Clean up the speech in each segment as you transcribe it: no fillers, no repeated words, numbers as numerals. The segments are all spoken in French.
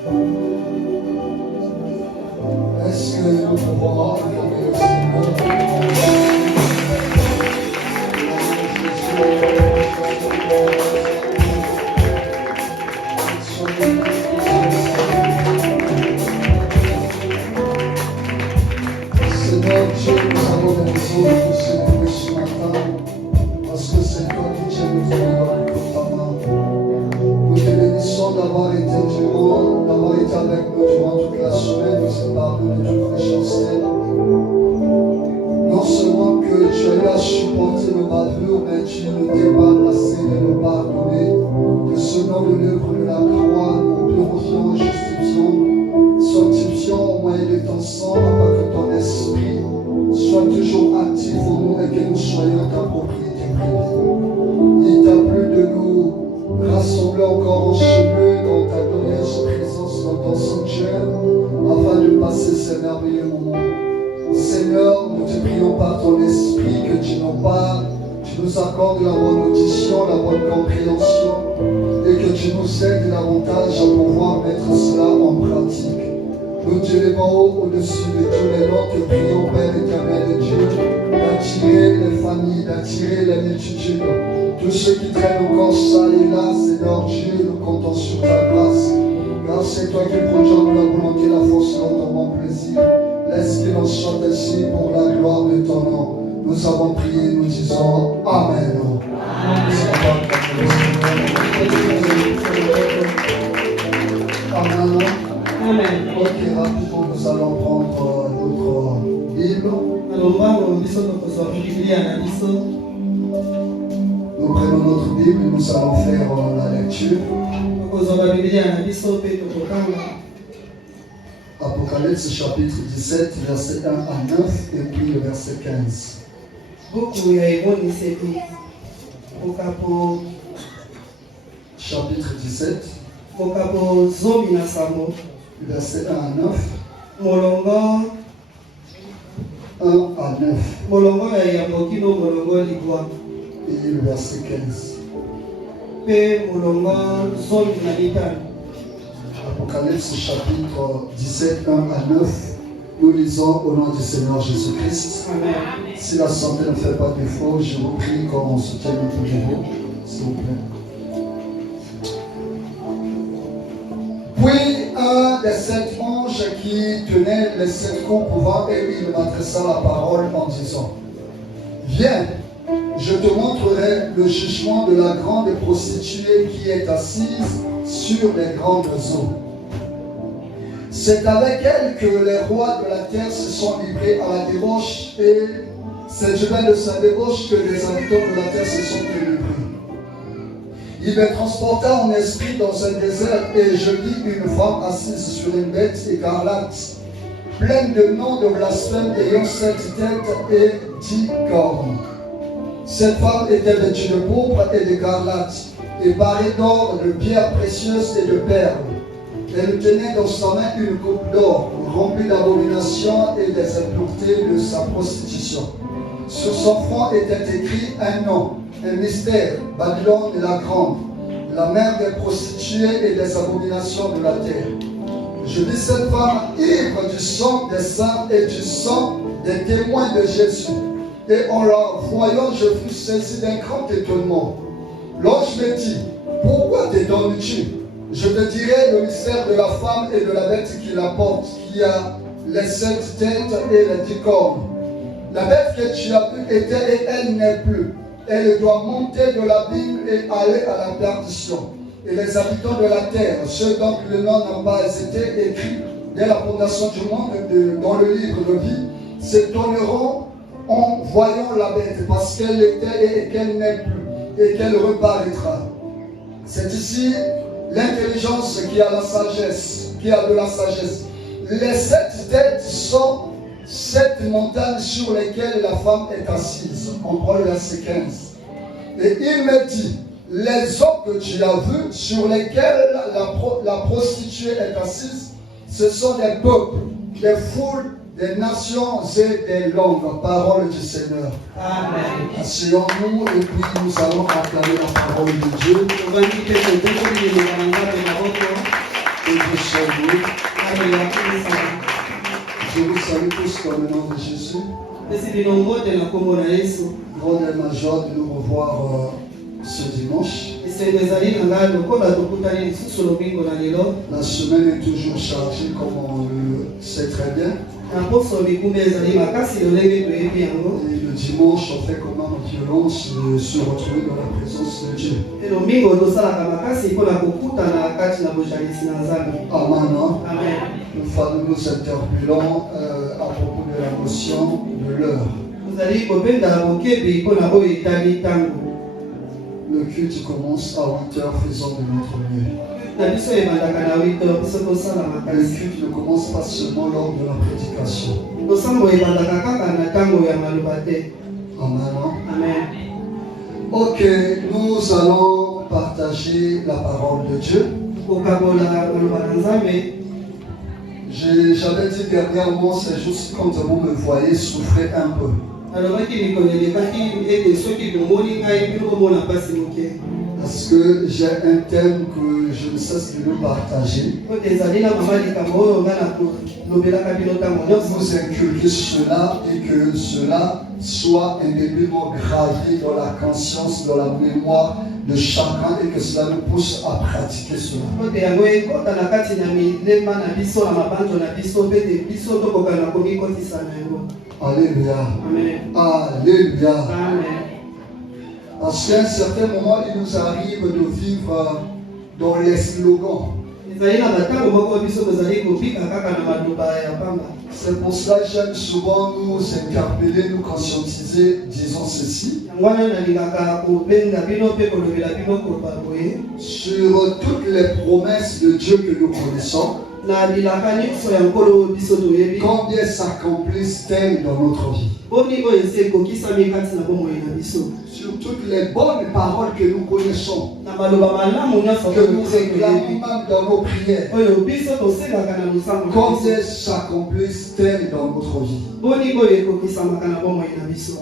Est-ce que nous pouvons acclamer le Seigneur? Seigneur Dieu, nous avons des raisons de se lever ce matin parce que c'est toi qui tiens notre vie dans ta main. Nous te bénissons d'avoir été avec nous durant toute la semaine, nous sommes pardonnés de toute méchanceté. Non seulement que tu as eu à supporter nos bavures, mais tu ne t'es pas lassé de nous pardonner. Que selon de l'œuvre de la croix, nous purifions et sanctifions au moyen de ton sang, afin que ton esprit soit toujours actif en nous et que nous soyons ta propriété privée. Il t'a plu de nous rassembler encore en cheveux dans ta glorieuse présence dans ton sanctuaire, afin de passer ces merveilleux moments. Seigneur, nous te prions par ton esprit que tu nous parles, tu nous accordes la bonne audition, la bonne compréhension et que tu nous aides davantage à pouvoir mettre cela en pratique. Nous t'élevons au-dessus de tous les noms, te prions, Père éternel de Dieu, d'attirer les familles, d'attirer les multitudes, tous ceux qui traînent encore ça et là, Seigneur Dieu, nous comptons sur ta grâce, car c'est toi qui prolonges la volonté, la force et ton bon plaisir. Laisse qu'il en soit ainsi pour la gloire de ton nom. Nous avons prié, nous disons Amen. Amen. Amen. Ok, rapidement, nous allons prendre notre Bible. Nous prenons notre Bible, nous allons faire la lecture. Apocalypse chapitre 17, verset 1 à 9 et puis le verset 15. Chapitre 17, verset 1 à 9. 1 à 9. Et le verset 15. Apocalypse chapitre 17, 1 à 9. Nous lisons au nom du Seigneur Jésus-Christ. Amen. Si la santé ne fait pas défaut, je vous prie qu'on soutienne notre niveau, s'il vous plaît. Puis un des 7 anges qui tenait les 7 coupes pouvant, et il m'adressa la parole en disant: Viens, je te montrerai le jugement de la grande prostituée qui est assise sur les grandes eaux. C'est avec elle que les rois de la terre se sont livrés à la débauche, et c'est du bain de sa débauche que les habitants de la terre se sont délivrés. Il me transporta en esprit dans un désert, et je vis une femme assise sur une bête écarlate, pleine de noms de blasphème, ayant 7 têtes et 10 cornes. Cette femme était vêtue de pourpre et d'écarlate, et parée d'or, de pierres précieuses et de perles. Elle tenait dans sa main une coupe d'or, remplie d'abominations et des impuretés de sa prostitution. Sur son front était écrit un nom, un mystère, Babylone la grande, la mère des prostituées et des abominations de la terre. Je vis cette femme ivre du sang des saints et du sang des témoins de Jésus. Et en la voyant, je fus saisi d'un grand étonnement. L'ange me dit: pourquoi t'étonnes-tu? Je te dirai le mystère de la femme et de la bête qui la porte, qui a les 7 têtes et les 10 cornes. La bête que tu as vue était et elle n'est plus. Elle doit monter de l'abîme et aller à la perdition. Et les habitants de la terre, ceux dont le nom n'a pas été écrit dès la fondation du monde dans le livre de vie, s'étonneront en voyant la bête, parce qu'elle était et qu'elle n'est plus, et qu'elle reparaîtra. C'est ici l'intelligence qui a la sagesse, qui a de la sagesse. Les 7 têtes sont 7 montagnes sur lesquelles la femme est assise. On prend le verset 15. Et il me dit: les eaux que tu as vues, sur lesquelles la prostituée est assise, ce sont des peuples, des foules, des nations et des langues. Parole du Seigneur. Amen. Asseyons-nous et puis nous allons acclamer la parole de Dieu. Que Dieu soit loué. Je vous salue tous dans le nom de Jésus. Grande est ma joie de nous revoir ce dimanche. La semaine est toujours chargée comme on le sait très bien. Et le dimanche, on fait comment violence de se retrouver dans la présence de Dieu. Amen. Nous interpellons à propos de la notion de l'heure. Le culte commence à 8h, faisons de notre mieux. Le culte ne commence pas seulement lors de la prédication. Amen. Ok, nous allons partager la parole de Dieu. J'avais dit dernièrement, c'est juste quand vous me voyez souffrir un peu. Parce que j'ai un thème que je ne cesse de nous partager. Vous inculquez cela et que cela soit indéléblement gravé dans la conscience, dans la mémoire de chacun et que cela nous pousse à pratiquer cela. Alléluia. Alléluia. Parce qu'à un certain moment, il nous arrive de vivre dans les slogans. C'est pour cela que j'aime souvent nous interpeller, nous conscientiser, disons ceci, sur toutes les promesses de Dieu que nous connaissons. Combien s'accomplissent-elles dans notre vie? Sur toutes les bonnes paroles que nous connaissons, que nous réclamons même dans nos prières, combien s'accomplissent-elles dans notre vie? On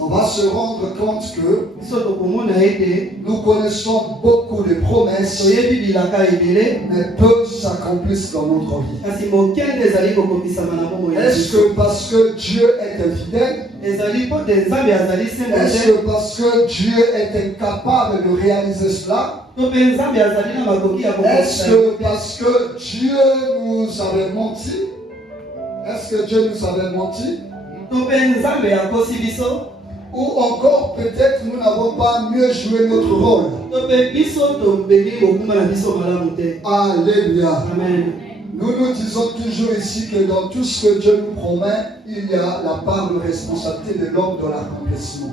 va se rendre compte que nous connaissons beaucoup de promesses, mais peu s'accomplissent dans notre vie. Est-ce que parce que Dieu est infidèle? Est-ce que parce que Dieu est incapable de réaliser cela? Est-ce que parce que Dieu nous avait menti? Est-ce que Dieu nous avait menti? Ou encore peut-être nous n'avons pas mieux joué notre rôle. Alléluia. Amen. Nous disons toujours ici que dans tout ce que Dieu nous promet, il y a la part de responsabilité de l'homme dans l'accomplissement.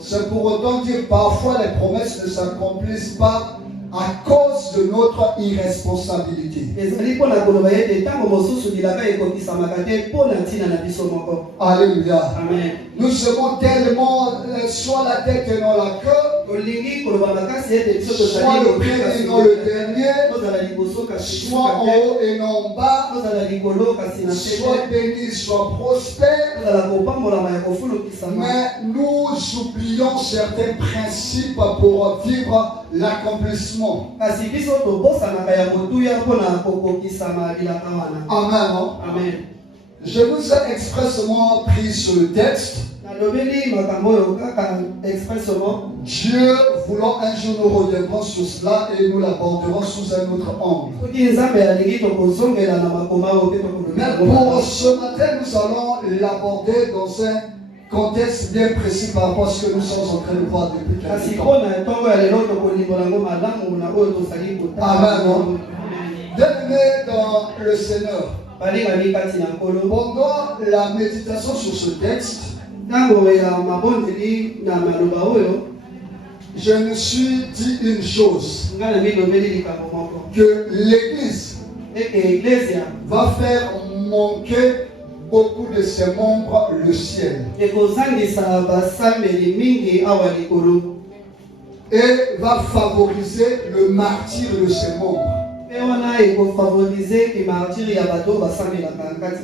C'est pour autant dire parfois les promesses ne s'accomplissent pas à cause de notre irresponsabilité. Alléluia. Amen. Nous serons tellement soit la tête et non la queue, soit le premier et non le dernier, soit en haut et non en bas, soit béni, soit prospère. Mais nous oublions certains principes pour vivre l'accomplissement. Amen. Je vous ai expressement pris sur le texte. Dieu voulant un jour nous reviendrons sur cela et nous l'aborderons sous un autre angle. Mais pour ce matin, nous allons l'aborder dans un contexte bien précis par rapport à ce que nous sommes en train de voir depuis quelques temps. Amen. Bien-aimés dans le Seigneur, pendant la méditation sur ce texte, je me suis dit une chose, que l'Église va faire manquer beaucoup de ses membres le ciel et va favoriser le martyre de ses membres.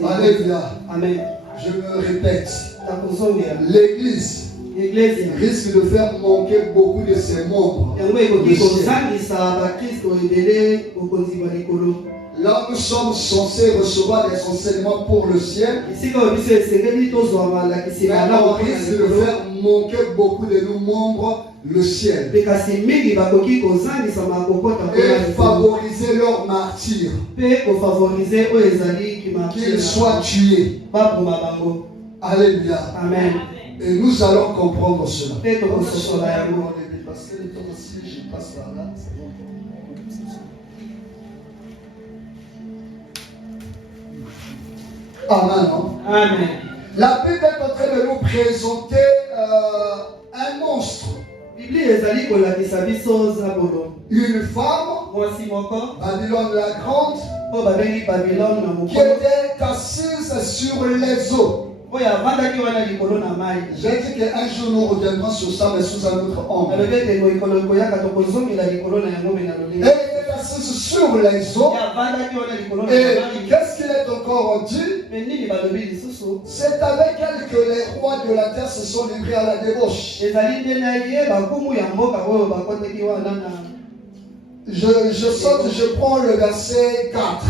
Alléluia. Amen. Je me répète, l'Église risque de faire manquer beaucoup de ses membres. Là, nous sommes censés recevoir des enseignements pour le ciel. Mais on risque de faire manquer beaucoup de nos membres le ciel. Et favoriser leur martyr. Qu'ils soient tués. Alléluia. Amen. Et nous allons comprendre cela. Amen. Amen. La Bible est en train de nous présenter un monstre. Une femme, Babylone la Grande, qui était assise sur les eaux. J'ai dit qu'un jour nous reviendrons sur ça, mais sous un autre angle. Elle était assise sur les eaux. Et qu'est-ce qu'il est encore dit? C'est avec elle que les rois de la terre se sont livrés à la débauche. Je saute, je prends le verset 4.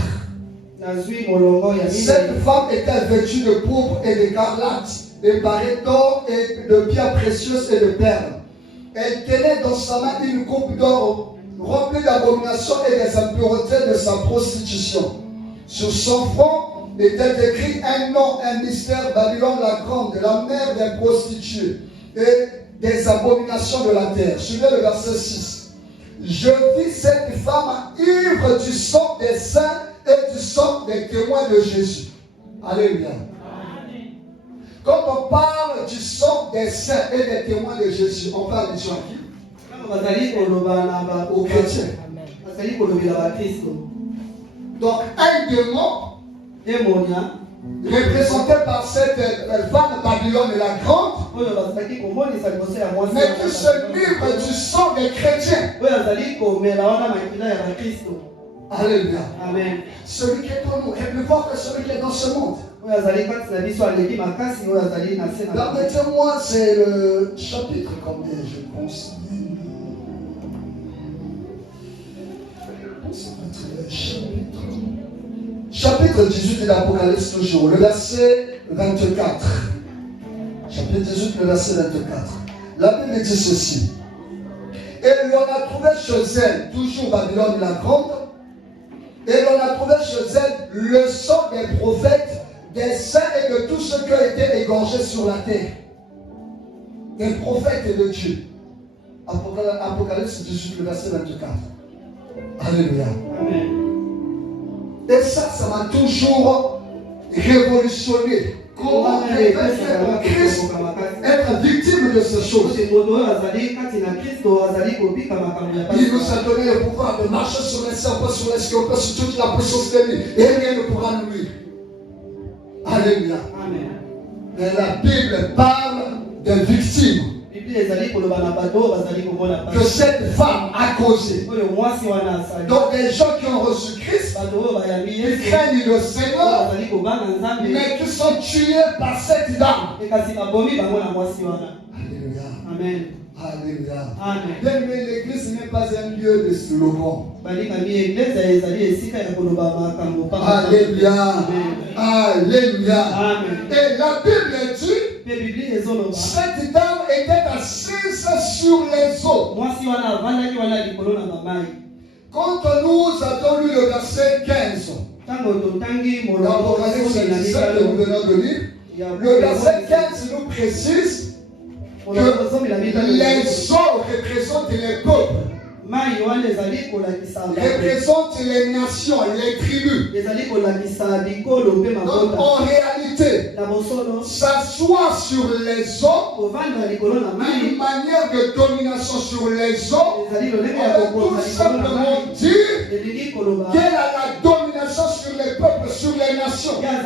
Cette femme était vêtue de pourpre et d'écarlate, de barrettes d'or et de pierres précieuses et de perles. Elle tenait dans sa main une coupe d'or remplie d'abominations et des impuretés de sa prostitution. Sur son front était écrit un nom, un mystère, Babylone la Grande, la mère des prostituées et des abominations de la terre. Suivez le verset 6. Je vis cette femme ivre du sang des saints et du sang des témoins de Jésus. Alléluia. Amen. Quand on parle du sang des saints et des témoins de Jésus, on parle allusion à qui? Aux chrétiens. Donc un démon représenté par cette femme Babylone la Grande, mais qui se livre du sang des chrétiens. Alléluia. Amen. Celui qui est en nous est plus fort que celui qui est dans ce monde. Permettez-moi, c'est le chapitre combien je pense. Chapitre 18 de l'Apocalypse toujours, le verset 24. Chapitre 18, le verset 24. La Bible dit ceci. Et l'on a trouvé chez elle, toujours Babylone la Grande, et l'on a trouvé chez elle le sang des prophètes, des saints et de tous ceux qui ont été égorgés sur la terre. Des prophètes et de Dieu. Apocalypse 18, le verset 24. Alléluia. Amen. Et ça m'a toujours révolutionné. Comment Christ être victime de ces choses. Il nous a donné le pouvoir de marcher sur les serpents, sur les scorpions, sur toute la puissance de lui. Et rien ne pourra nous nuire. Alléluia. Amen. Mais la Bible parle des victimes que cette femme a causé. Donc des gens qui ont reçu Christ, qui craignent le Seigneur, mais qui sont tués par cette dame. Alléluia. Amen. Alléluia. Amen. Mais l'église n'est pas un lieu de slogan. Alléluia. Alléluia. Amen. Et la Bible dit, cette dame était assise sur les eaux. Quand nous avons lu le verset 15, l'Apocalypse 17 que nous venons de lire, le verset 15 nous précise que les eaux représentent les peuples, représentent les nations, les tribus. Donc en réalité, s'asseoir sur les eaux, une manière de domination sur les eaux, on peut tout simplement dire qu'elle a la domination sur les peuples, sur les nations. Elle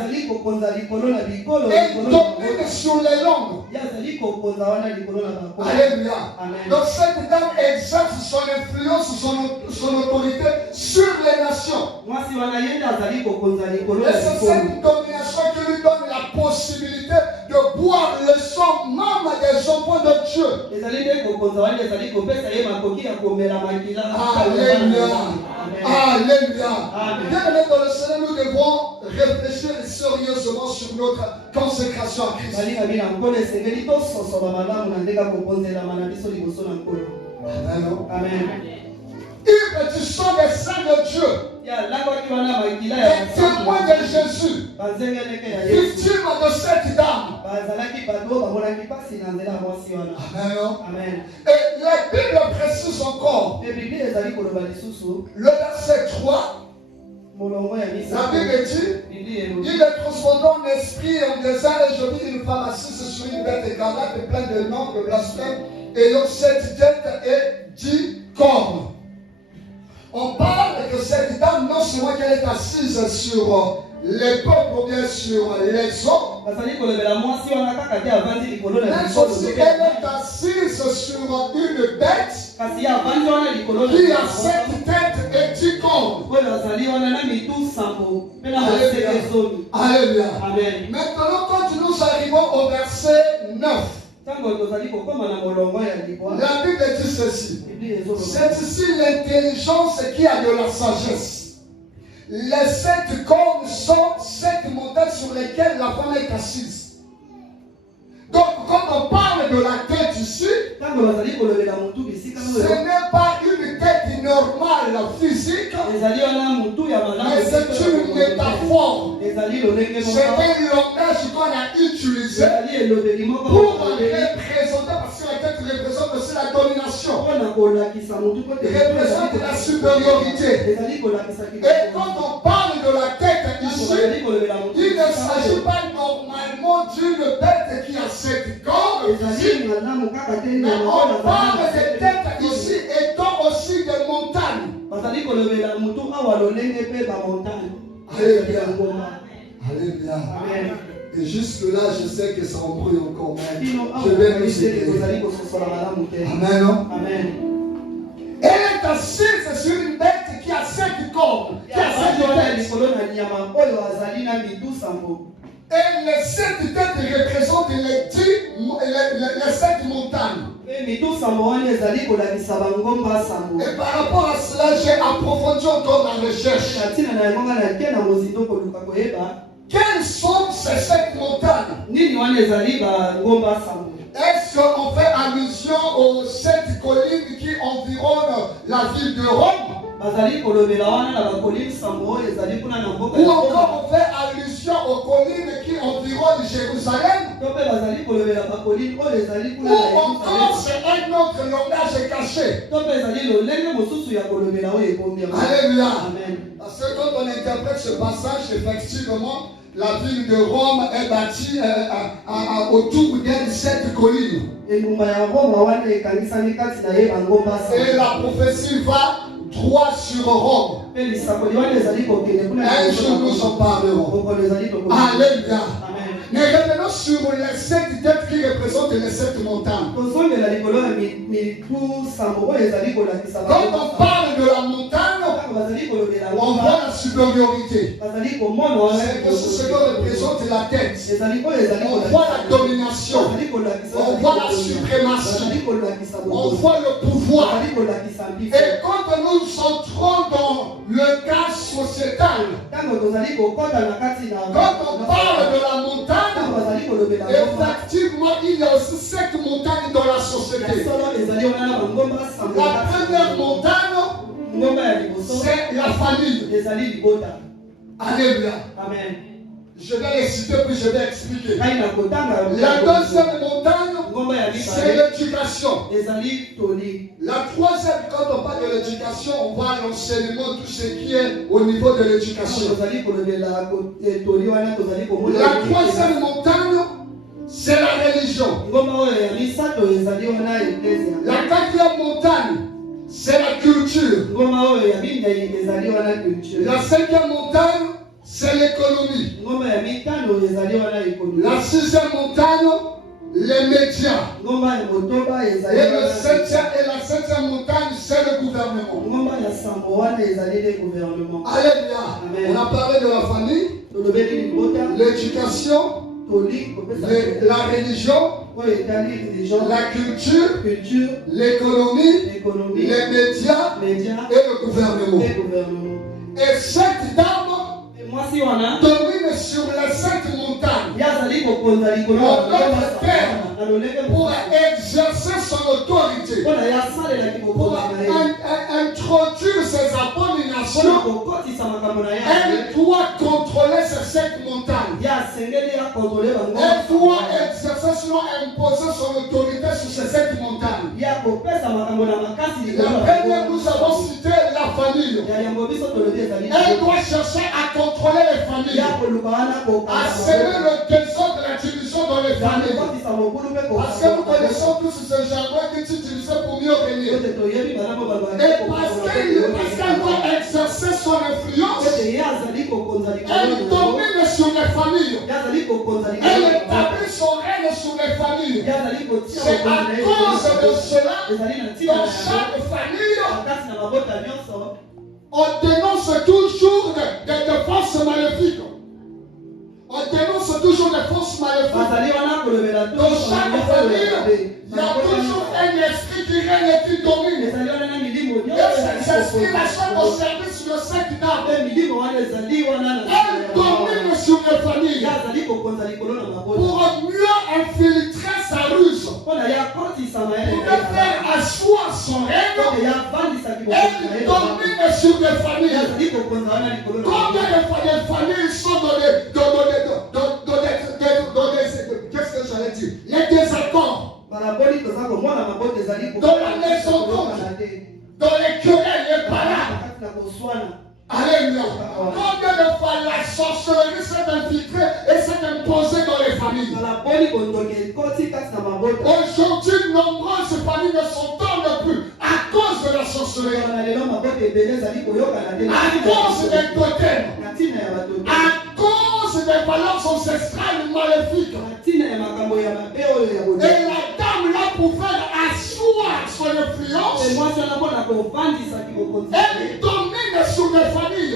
domine sur les langues. Alléluia. Donc cette dame exerce son influence, son autorité sur les nations. Et c'est cette domination qui lui donne la possibilité de boire le sang même des enfants de Dieu. Alléluia. Alléluia. Bien-aimés dans le Seigneur, nous devons réfléchir sérieusement sur notre consécration à Christ. Amen. Ivre du sang des saints de Dieu. Et témoin de Jésus. Victime de cette dame. Amen. Et la Bible précise encore. Le verset 3. La Bible dit, il est transcendant en esprit en disant, et je vis une femme assise sur une bête écarlate et pleine de noms, de blasphème, et donc cette tête est 10 cornes. On parle que cette dame, non seulement qu'elle est assise sur les peuples ou bien sur les hommes, mais aussi qu'elle est assise sur une bête qui a 7 têtes et 10 cornes. Alléluia. Amen. Maintenant, quand nous arrivons au verset 9, la Bible dit ceci. C'est ici l'intelligence qui a de la sagesse. Les 7 cornes sont 7 montagnes sur lesquelles la femme est assise. Donc, quand on parle de la tête ici, ce n'est pas une tête normale physique, mais c'est une métaphore. C'est un langage qu'on a utilisé pour représenter, parce que la tête représente aussi la domination, représente la supériorité. Et quand on parle de la tête ici, il ne s'agit pas normalement d'une bête qui a 7 cornes, mais on parle des têtes ici étant aussi des montagnes. Alléluia. Alléluia. Et jusque-là, je sais que ça embrouille encore même. Je vais nous aider. Amen. Amen. Elle est assise sur une bête qui a 7 cornes, qui a 7 têtes. Et les 7 têtes représentent les 7 montagnes. Et par rapport à cela, j'ai approfondi encore ma recherche. Quelles sont ces 7 montagnes? Est-ce qu'on fait allusion aux 7 collines qui environnent la ville de Rome? Ou encore on fait allusion aux collines qui environnent Jérusalem? Ou encore c'est un autre langage caché? Alléluia. Parce que quand on interprète ce passage, effectivement, la ville de Rome est bâtie autour d'elle 7 collines. Et la prophétie va droit sur Rome. Un jour nous en parlerons. Alléluia. Mais revenons sur les 7 têtes qui représentent les 7 montagnes. Quand on parle de la montagne, on voit la supériorité. C'est aussi ce que représente la tête. On voit la domination. On voit la suprématie. On voit le pouvoir. Et quand nous entrons dans le cas sociétal, quand on parle de la montagne, effectivement, il y a aussi 7 montagnes dans la société. La première montagne, c'est la famille. Alléluia. Amen. Je vais les citer puis je vais expliquer. La deuxième montagne, c'est l'éducation. La troisième, quand on parle de l'éducation, on voit l'enseignement, tout ce qui est au niveau de l'éducation. La troisième montagne, c'est la religion. La quatrième montagne, c'est la culture. La cinquième montagne, c'est l'économie. La sixième montagne, les médias. Et la septième montagne, c'est le gouvernement. Alléluia. On a parlé de la famille, l'éducation, la religion, la culture, l'économie, les médias et le gouvernement. Et cette dame domine sur les 7 montagnes. Pour exercer son autorité, pour introduire ses abominations, elle doit contrôler ces 7 montagnes. Elle doit exercer, sinon imposer son autorité sur ces 7 montagnes. La première, nous avons cité la famille. Elle doit chercher à contrôler les familles, à semer le désordre de la division dans les familles. Parce que nous connaissons tous ce jargon qui est utilisé pour mieux régner. Et parce qu'elle doit exercer son influence, elle domine sur les familles. Elle établit son règne sur les familles. C'est à cause de cela que dans chaque famille, on dénonce toujours des forces maléfiques. On dénonce toujours des forces maléfiques. Dans chaque famille, il y a toujours un esprit qui règne et qui domine. Et cet esprit-là sont au service de cette dame. Elle domine sur les familles pour mieux infiltrer sa ruse, pour faire asseoir son règne. Elle domine sur les familles. Combien de familles sont dans qu'est-ce que j'allais dire? Les désaccords. Dans la maison, dans les querelles, les parades. Alléluia. Combien de fois la sorcellerie s'est infiltrée et s'est imposée dans les familles? Aujourd'hui, nombreuses familles ne s'entendent plus à cause de la sorcellerie, à cause des totems, à cause des valeurs ancestrales maléfiques. Et la dame là pour faire asseoir son influence, elle domine sur les familles.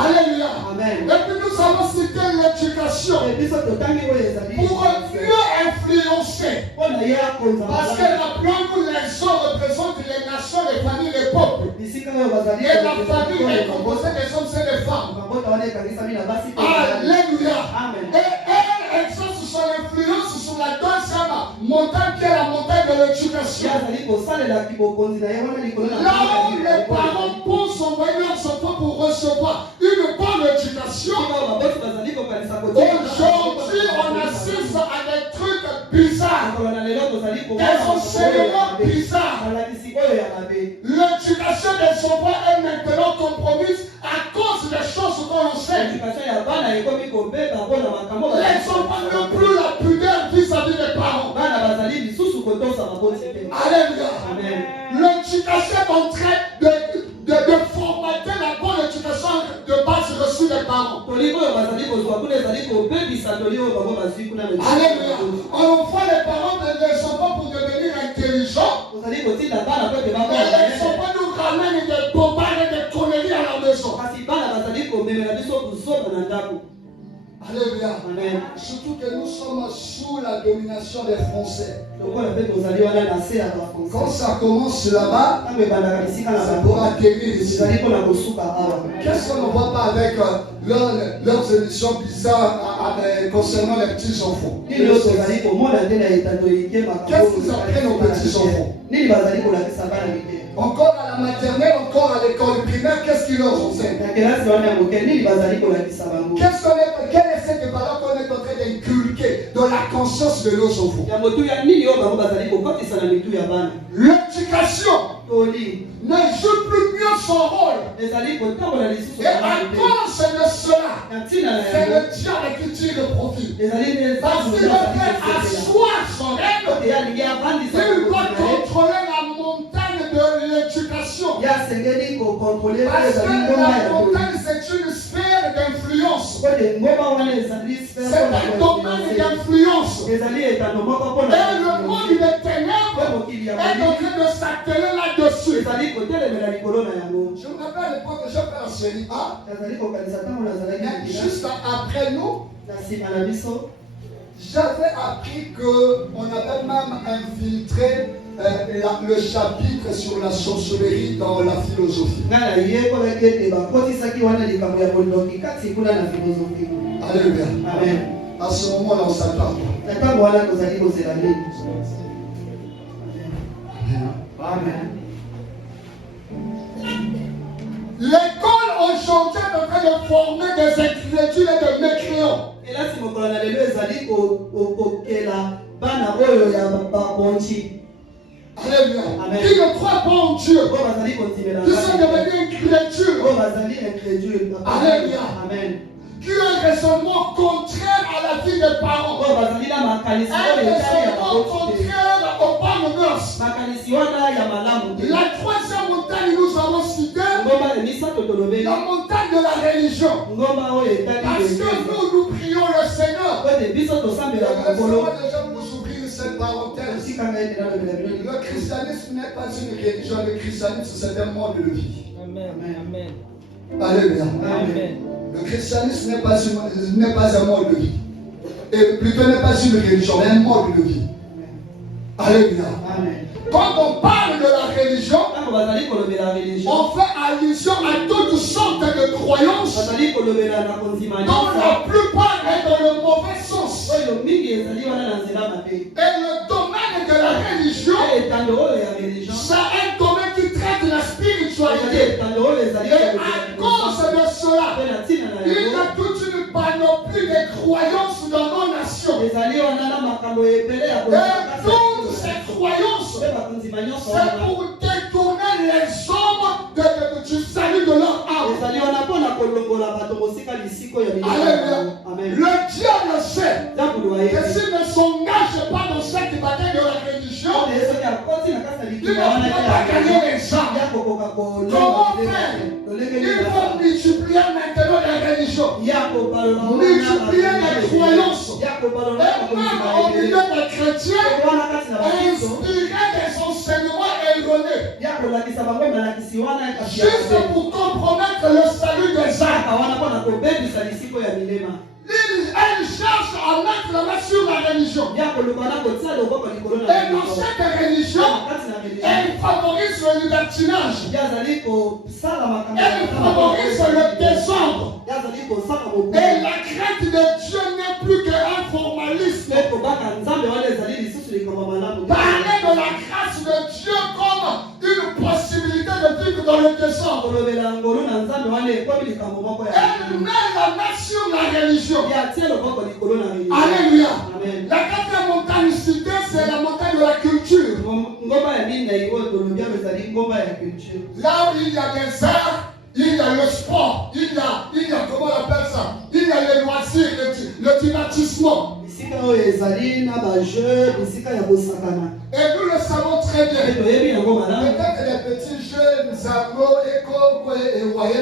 Alléluia. Amen. Et puis nous avons cité l'éducation pour mieux influencer. Parce que rappelons-nous, les gens représentent les nations, les familles, les peuples. Et la famille est composée des hommes et des femmes. Alléluia. Et elle exerce son influence sur la deuxième montagne qui est la montagne de l'éducation. Là où les parents pensent envoyer leurs enfants pour recevoir une bonne éducation, aujourd'hui on assiste à des trucs bizarres, des enseignements bizarres. L'éducation des enfants est maintenant compromise à cause des choses qu'on enseigne. Les enfants n'ont plus la pudeur vis-à-vis des parents. Alléluia. L'éducation est en train de formater la bonne éducation de base reçue des parents. Alléluia. On voit les parents des enfants pour devenir intelligents. Et les enfants nous ramènent des bombards et des conneries à la maison. Alléluia. Amen. Surtout que nous sommes sous la domination des Français. Quand ça commence là-bas, ça pourra atterrir ici. Qu'est-ce qu'on ne voit pas avec leurs émissions bizarres concernant les petits enfants? Qu'est-ce qu'ils apprennent aux petits enfants? Encore à la maternelle, encore à l'école primaire, qu'est-ce qu'ils leur enseignent? Quelle est cette valeur qu'on est en train d'inculquer dans la conscience de nos enfants? L'éducation ne joue plus mieux son rôle. Et à cause de cela, c'est le diable qui tire le profit. Parce qu'il veut faire asseoir son règne, il doit contrôler la montagne de l'éducation. Parce que la montagne, c'est une sphère d'influence. C'est un domaine d'influence. Et le monde des ténèbres est en train de s'atteler là-dessus. Je ezali kotelemela likolo na yango. me rappelle l'époque que j'ai fait en série A. ezali kokanisa ntango nazalaki Mais juste après nous, na nsima na biso j'avais appris qu'on avait même infiltré le chapitre sur la sorcellerie dans la philosophie. nga nayekolaki ete bakotisaki wana likambo ya bondoki kati kuna na filosofi. Alléluia. Amen. À ce moment-là, on s'attend. na ntango wana tozali kozela nini? Amen. L'école aujourd'hui est en train de former des incrédules et des mécréants. elasi mokolo na lelo ezali kokela bana oyo ya babonji. Alléluia. Amen. Qui ne croient pas en Dieu. oyo bazali kondimela Qui sont devenus incrédules. oyo bazali incrédule. Alléluia. Amen. Qui ont un raisonnement contraire à la vie des parents. oyo bazali na makanisi Un oyo etali ya raisonnement baboti te. contraire aux bonnes mœurs. makanisi wana ya malamu te. La troisième montagne nous avons cité, ngomba ya misato tolobeli la montagne de la religion. ngomba oyo etali Parce que nous prions le Seigneur. ete biso tosambelaka nkolo. Laissez-moi déjà vous ouvrir cette parenthèse. osikanga ete nalobela bino. Le christianisme n'est pas une religion, le christianisme c'est un mode de vie. Amen. Amen. Alléluia. Amen. Le christianisme n'est pas un mode de vie. Et plutôt n'est pas une religion, mais un mode de vie. Alléluia. Amen. Quand on parle de la religion, ntango bazali kolobela religion on fait allusion à toutes sortes de croyances bazali kolobela na kondima dont la plupart est dans le mauvais sens. oyo mingi ezali wana na nzela mabe. Et le domaine de la religion, etando oyo ya religion c'est un domaine qui traite la ezali spiritualité. etando oyo ezali Et à cause de cela, mpe na ntina na il y yango a toute une panoplie de croyances dans nos nations. ezali wana na makambo ebele ya Et toutes ces croyances, mpe bakondima nyonso c'est wana pour détourner les hommes du salut de leur âme. ezali wana mpo na kolongola bato mosika lisiko ya Alléluia. amen. Le diable sait nzambulu que ayebi s'il ne s'engage pas dans cette bataille de la religion, oyo soki akoti na kati na il ne likima wana pourra pas gagner les gens. ya kokoka Comment faire? Il faut multiplier maintenant les religions. Multiplier les croyances. Et même au milieu des chrétiens, inspirer des enseignements erronés. Juste pour compromettre le salut des âmes. Elle cherche à mettre la main sur la religion. Et dans cette religion, elle favorise le libertinage. Elle favorise le désordre. Et la crainte de Dieu n'est plus qu'un formalisme. Parler de la grâce de Dieu comme une possibilité de vivre dans le désordre. Elle met la main sur la religion. Alléluia. La quatrième montagne citée, c'est la montagne de la culture. Là où il y a des arts, il y a le sport, il y a comment on appelle ça? Il y a les loisirs, le divertissement. Et nous le savons très bien. Peut-être les petits jeunes, Zamo, Eko, et Waye,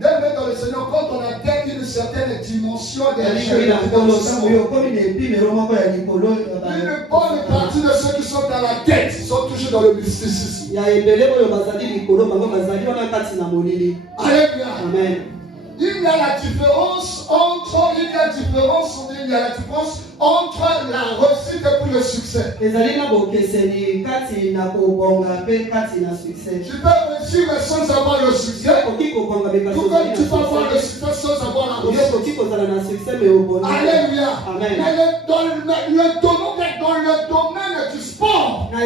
même dans le Seigneur, quand on atteint une certaine dimension des jeunes, une bonne partie de ceux qui sont dans la tête sont toujours dans le mysticisme. Alléluia. Amen. Il y a la différence entre la réussite et puis le succès. Tu peux réussir sans avoir le succès. Tout comme tu peux avoir le succès sans avoir la réussite. Alléluia. Amen. Mais dans le domaine du sport, dans le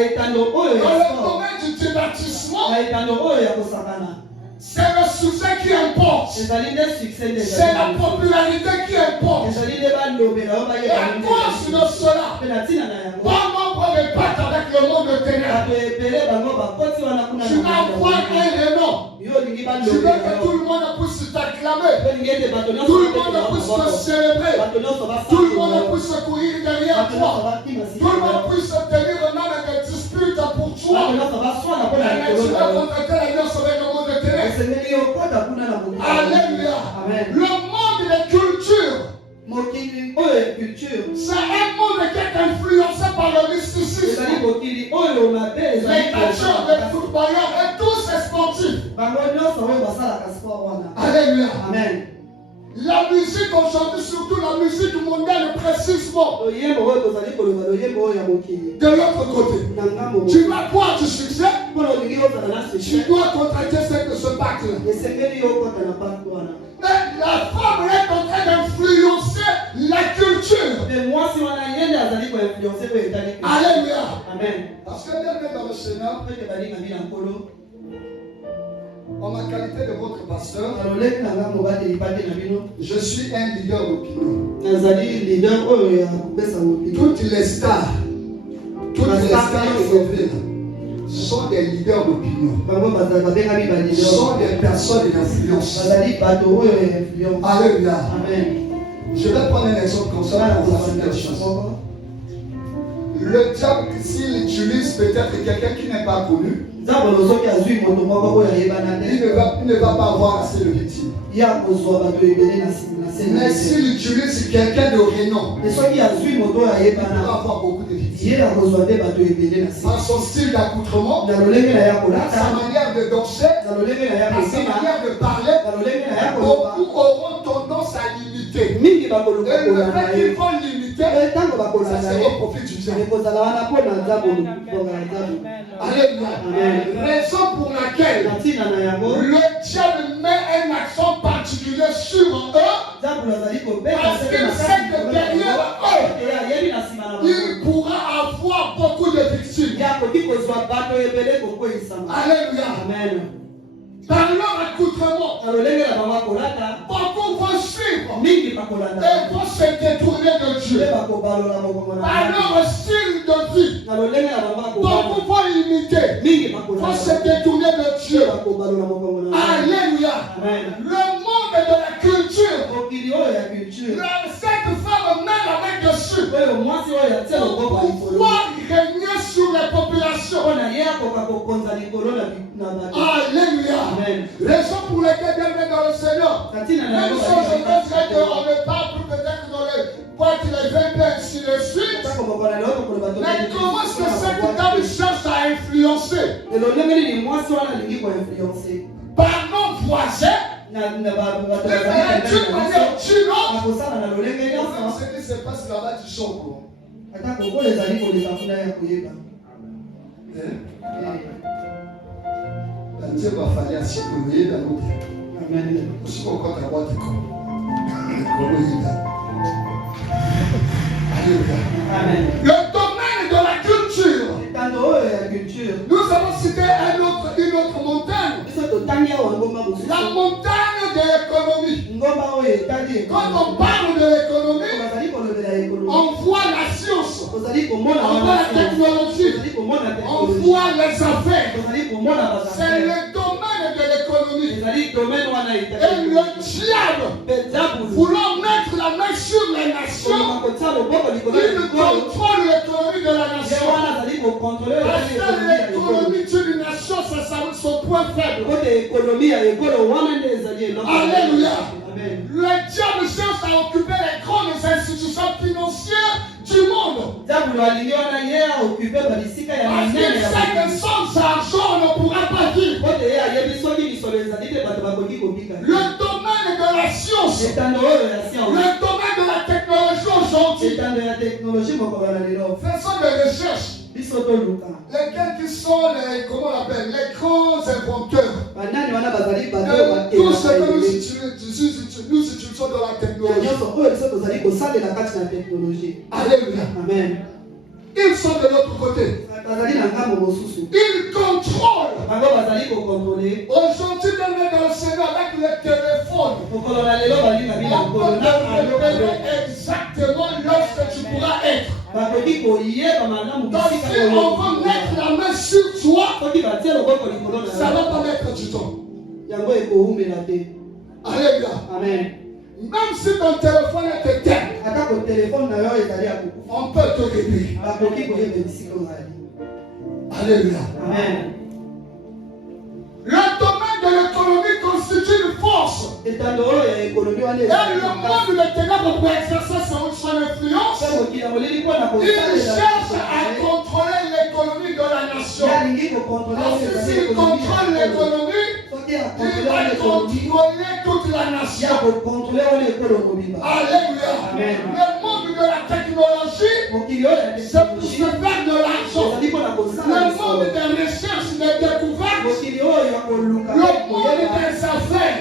domaine du divertissement, c'est le succès qui importe. C'est la popularité qui importe. Et à cause de cela, bon nombre de battre avec le monde de ténèbres. Tu vas avoir un renom. Tu veux que tout le monde puisse t'acclamer. Tout le monde puisse te célébrer. Tout le monde puisse courir derrière toi. Tout le monde puisse tenir même des disputes pour toi. Et tu vas contracter l'alliance avec le monde de ténèbres. Alléluia. Le monde des cultures, c'est un monde qui est influencé par le mysticisme. Les nations Alléluia. Amen. La musique aujourd'hui, surtout la musique mondiale, précisément. De l'autre côté, tu dois voir du succès. Tu dois contracter ce pacte-là. Mais la femme est en train d'influencer la culture. Alléluia. Amen. Parce que bienvenue dans le Seigneur, en ma qualité de votre pasteur, je suis un leader d'opinion. Toutes les stars qui sont des leaders d'opinion. Sont des personnes d'influence. Alléluia. Je vais prendre un exemple comme ça pour vous faire quelque chose. Le diable, s'il utilise peut-être quelqu'un qui n'est pas connu, il ne va pas avoir assez de victimes. Mais s'il utilise quelqu'un de renom, il va avoir beaucoup de victimes. Par son style d'accoutrement, sa manière de danser, sa manière de parler, beaucoup auront tendance à l'imiter. Et le fait qu'ils vont l'imiter, ça sera au profit du diable. Alléluia. Raison pour laquelle le diable met un accent particulier sur eux, parce qu'il sait que derrière eux, il pourra avoir beaucoup de victimes. Alléluia. Par leur accoutrement, beaucoup vont suivre et vont se détourner de Dieu. Par leur style de vie, beaucoup vont imiter, vont se détourner de Dieu. Alléluia. Le monde de la culture, cette femme met la main dessus pour pouvoir régner sur les populations. Alléluia. Raison pour laquelle bienvenue dans le Seigneur. Même si je penserais qu'on ne parle plus peut-être dans les boîtes, les VP, ainsi de suite. Mais comment est-ce que cette dame cherche à influencer par nos voisins? D'une manière d'une autre, ce qui se passe là-bas, tu sors quoi? Dieu va falloir s'y courir dans l'autre. Amen. Aussi encore ta boîte Amen. Le domaine de la culture. Nous avons cité une autre montagne. La montagne de l'économie. Quand on parle de l'économie, on voit la science, on voit la technologie, on voit les affaires. C'est le domaine de l'économie. Et le diable, voulant mettre la main sur les nations, il contrôle l'économie de la nation. Parce que l'économie d'une nation, c'est son point faible. Alléluia. Le diable cherche à occuper les grandes institutions financières du monde. Parce qu'il sait que sans argent, on ne pourra pas vivre. Le domaine de la science, le domaine de la technologie aujourd'hui, faisons des recherches. Lesquels qui sont les, comment on appelle, les grands inventeurs. Tout ce que nous utilisons dans la technologie. Alléluia. Amen. Ils sont de l'autre côté. Ils contrôlent. Aujourd'hui, dans le Seigneur, avec le téléphone, on peut exactement lorsque tu pourras être. Donc, si on va mettre la main sur toi, ça ne va pas mettre du temps. Alléluia. Amen. Même si ton téléphone est éteint, on peut te réveiller. Alléluia. Amen. Le domaine de l'économie constitue une force. Et le monde de ténèbres pour exercer son influence, il cherche à contrôler l'économie de la nation. Parce que s'il contrôle l'économie, il va contrôler toutes sur la nation. Alléluia. Amen. Le monde de la technologie, c'est pour se faire de l'argent. Le monde des recherches, des découvertes, le monde des affaires.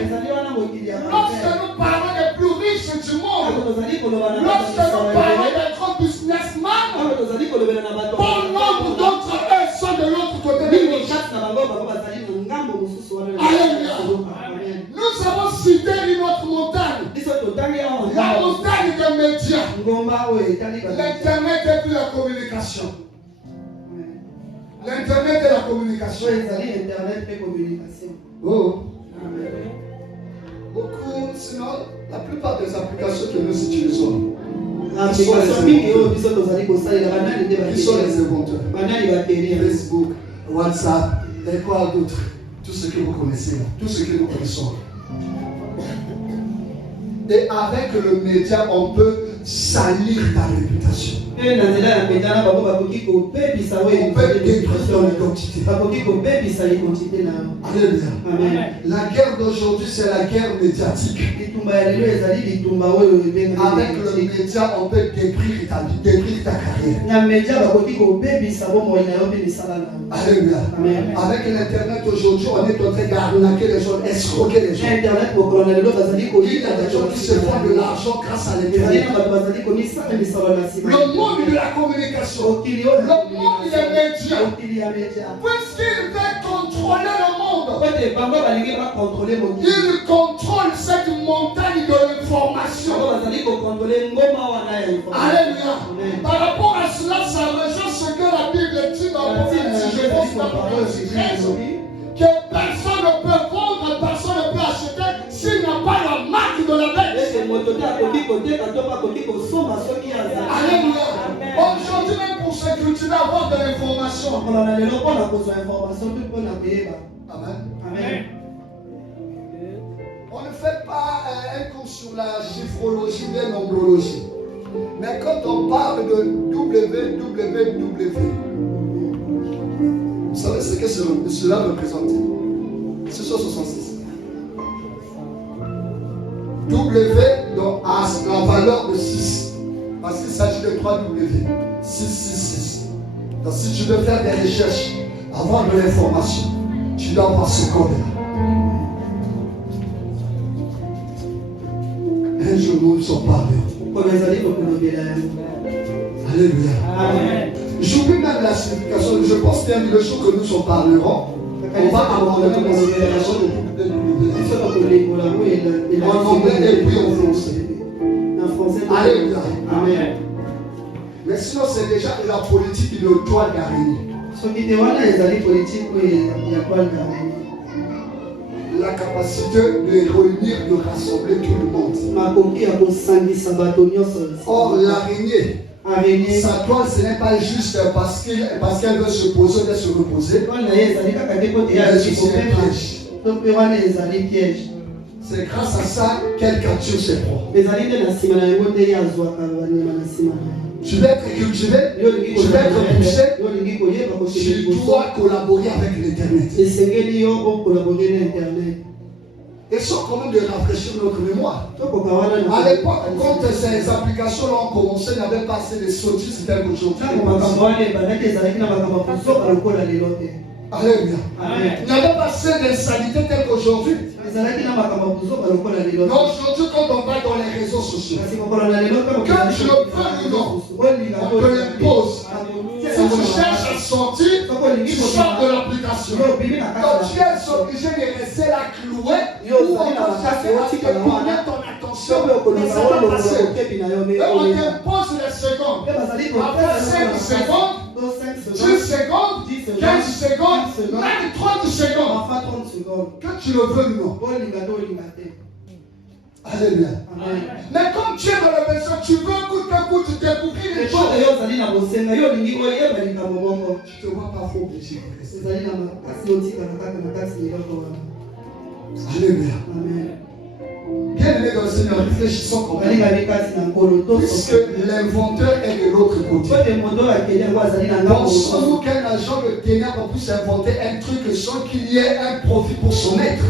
Lorsque nous parlons des plus riches du monde, lorsque nous parlons des grands businessmen, bon nombre d'entre eux sont de l'autre côté de l'échelle. Alléluia. Nous avons cité une autre montagne. La montagne des médias. L'internet et puis la communication. L'internet et la communication. Oh. Beaucoup, sinon, la plupart des applications que nous utilisons, qui sont les inventeurs. Facebook, WhatsApp, et quoi d'autre? Tout ce que vous connaissez là, tout ce que nous connaissons. Et avec le média, on peut salir ta réputation. On peut détruire ton identité. Alléluia. La guerre d'aujourd'hui, c'est la guerre médiatique. Avec le média, on peut détruire ta vie, détruire ta carrière. Alléluia. Avec l'internet aujourd'hui, on est en train d'arnaquer les gens, escroquer les gens. Il y a des gens qui se font de l'argent grâce à l'internet. Le monde de la communication, le monde des médias, puisqu'il veut contrôler le monde, il contrôle cette montagne de l'information. Alléluia. Par rapport à cela, ça rejoint ce que la Bible dit dans Proverbe, je pense dans Proverbe 13, que personne ne peut vendre, personne ne peut acheter s'il n'a pas la marque de la bête. Alléluia. Aujourd'hui, même pour se cultiver, avoir de l'information. Amen. On ne fait pas un cours sur la chiffrologie et la nombrologie. Mais quand on parle de www, vous savez ce que cela représente? C'est 66. W donc, a la valeur de 6. Parce qu'il s'agit de 3 W. 666. Donc si tu veux faire des recherches, avoir de l'information, tu dois avoir ce code-là. Un jour nous sommes parlés. Alléluia. Amen. J'oublie même la signification. Je pense qu'il y a le jour que nous en parlerons. On va aborder la signification de en anglais et puis en français. Alléluia. Amen. Mais sinon, c'est déjà la politique de toile d'araignée. La capacité de réunir, de rassembler tout le monde. Or, l'araignée, sa toile, ce n'est pas juste parce qu'elle veut se poser, elle se reposer. C'est grâce à ça qu'elle capture ses proies. Tu veux être cultivé, tu veux être poussé, tu dois collaborer avec l'Internet. Et ça, quand même, de rafraîchir notre mémoire. À l'époque, quand ces applications ont commencé, il n'y avait pas assez de sottises telles qu'aujourd'hui. Alléluia. Il n'y avait pas assez d'insanités telles qu'aujourd'hui. Mais aujourd'hui, quand on va dans les réseaux sociaux, que tu le veux ou non, on te l'impose. Si tu cherches à sortir, tu sors de l'application. Donc tu es obligé de rester là cloué ou on va chercher à te tourner ton attention. Mais ça va passer. Et on t'impose les secondes. Après 5 secondes, 10 secondes, 15 secondes, même 30 secondes. Que tu le veux ou non. Alléluia. Mais comme tu es dans le besoin, tu veux coûte que coûte découvrir les choses. Tu te vois pas faux obligé. Alléluia. Bien aimé dans le Seigneur, réfléchissons quand même. Puisque l'inventeur est de l'autre côté. Pensons-nous qu'un agent de ténèbres puisse inventer un truc sans qu'il y ait un profit pour son maître?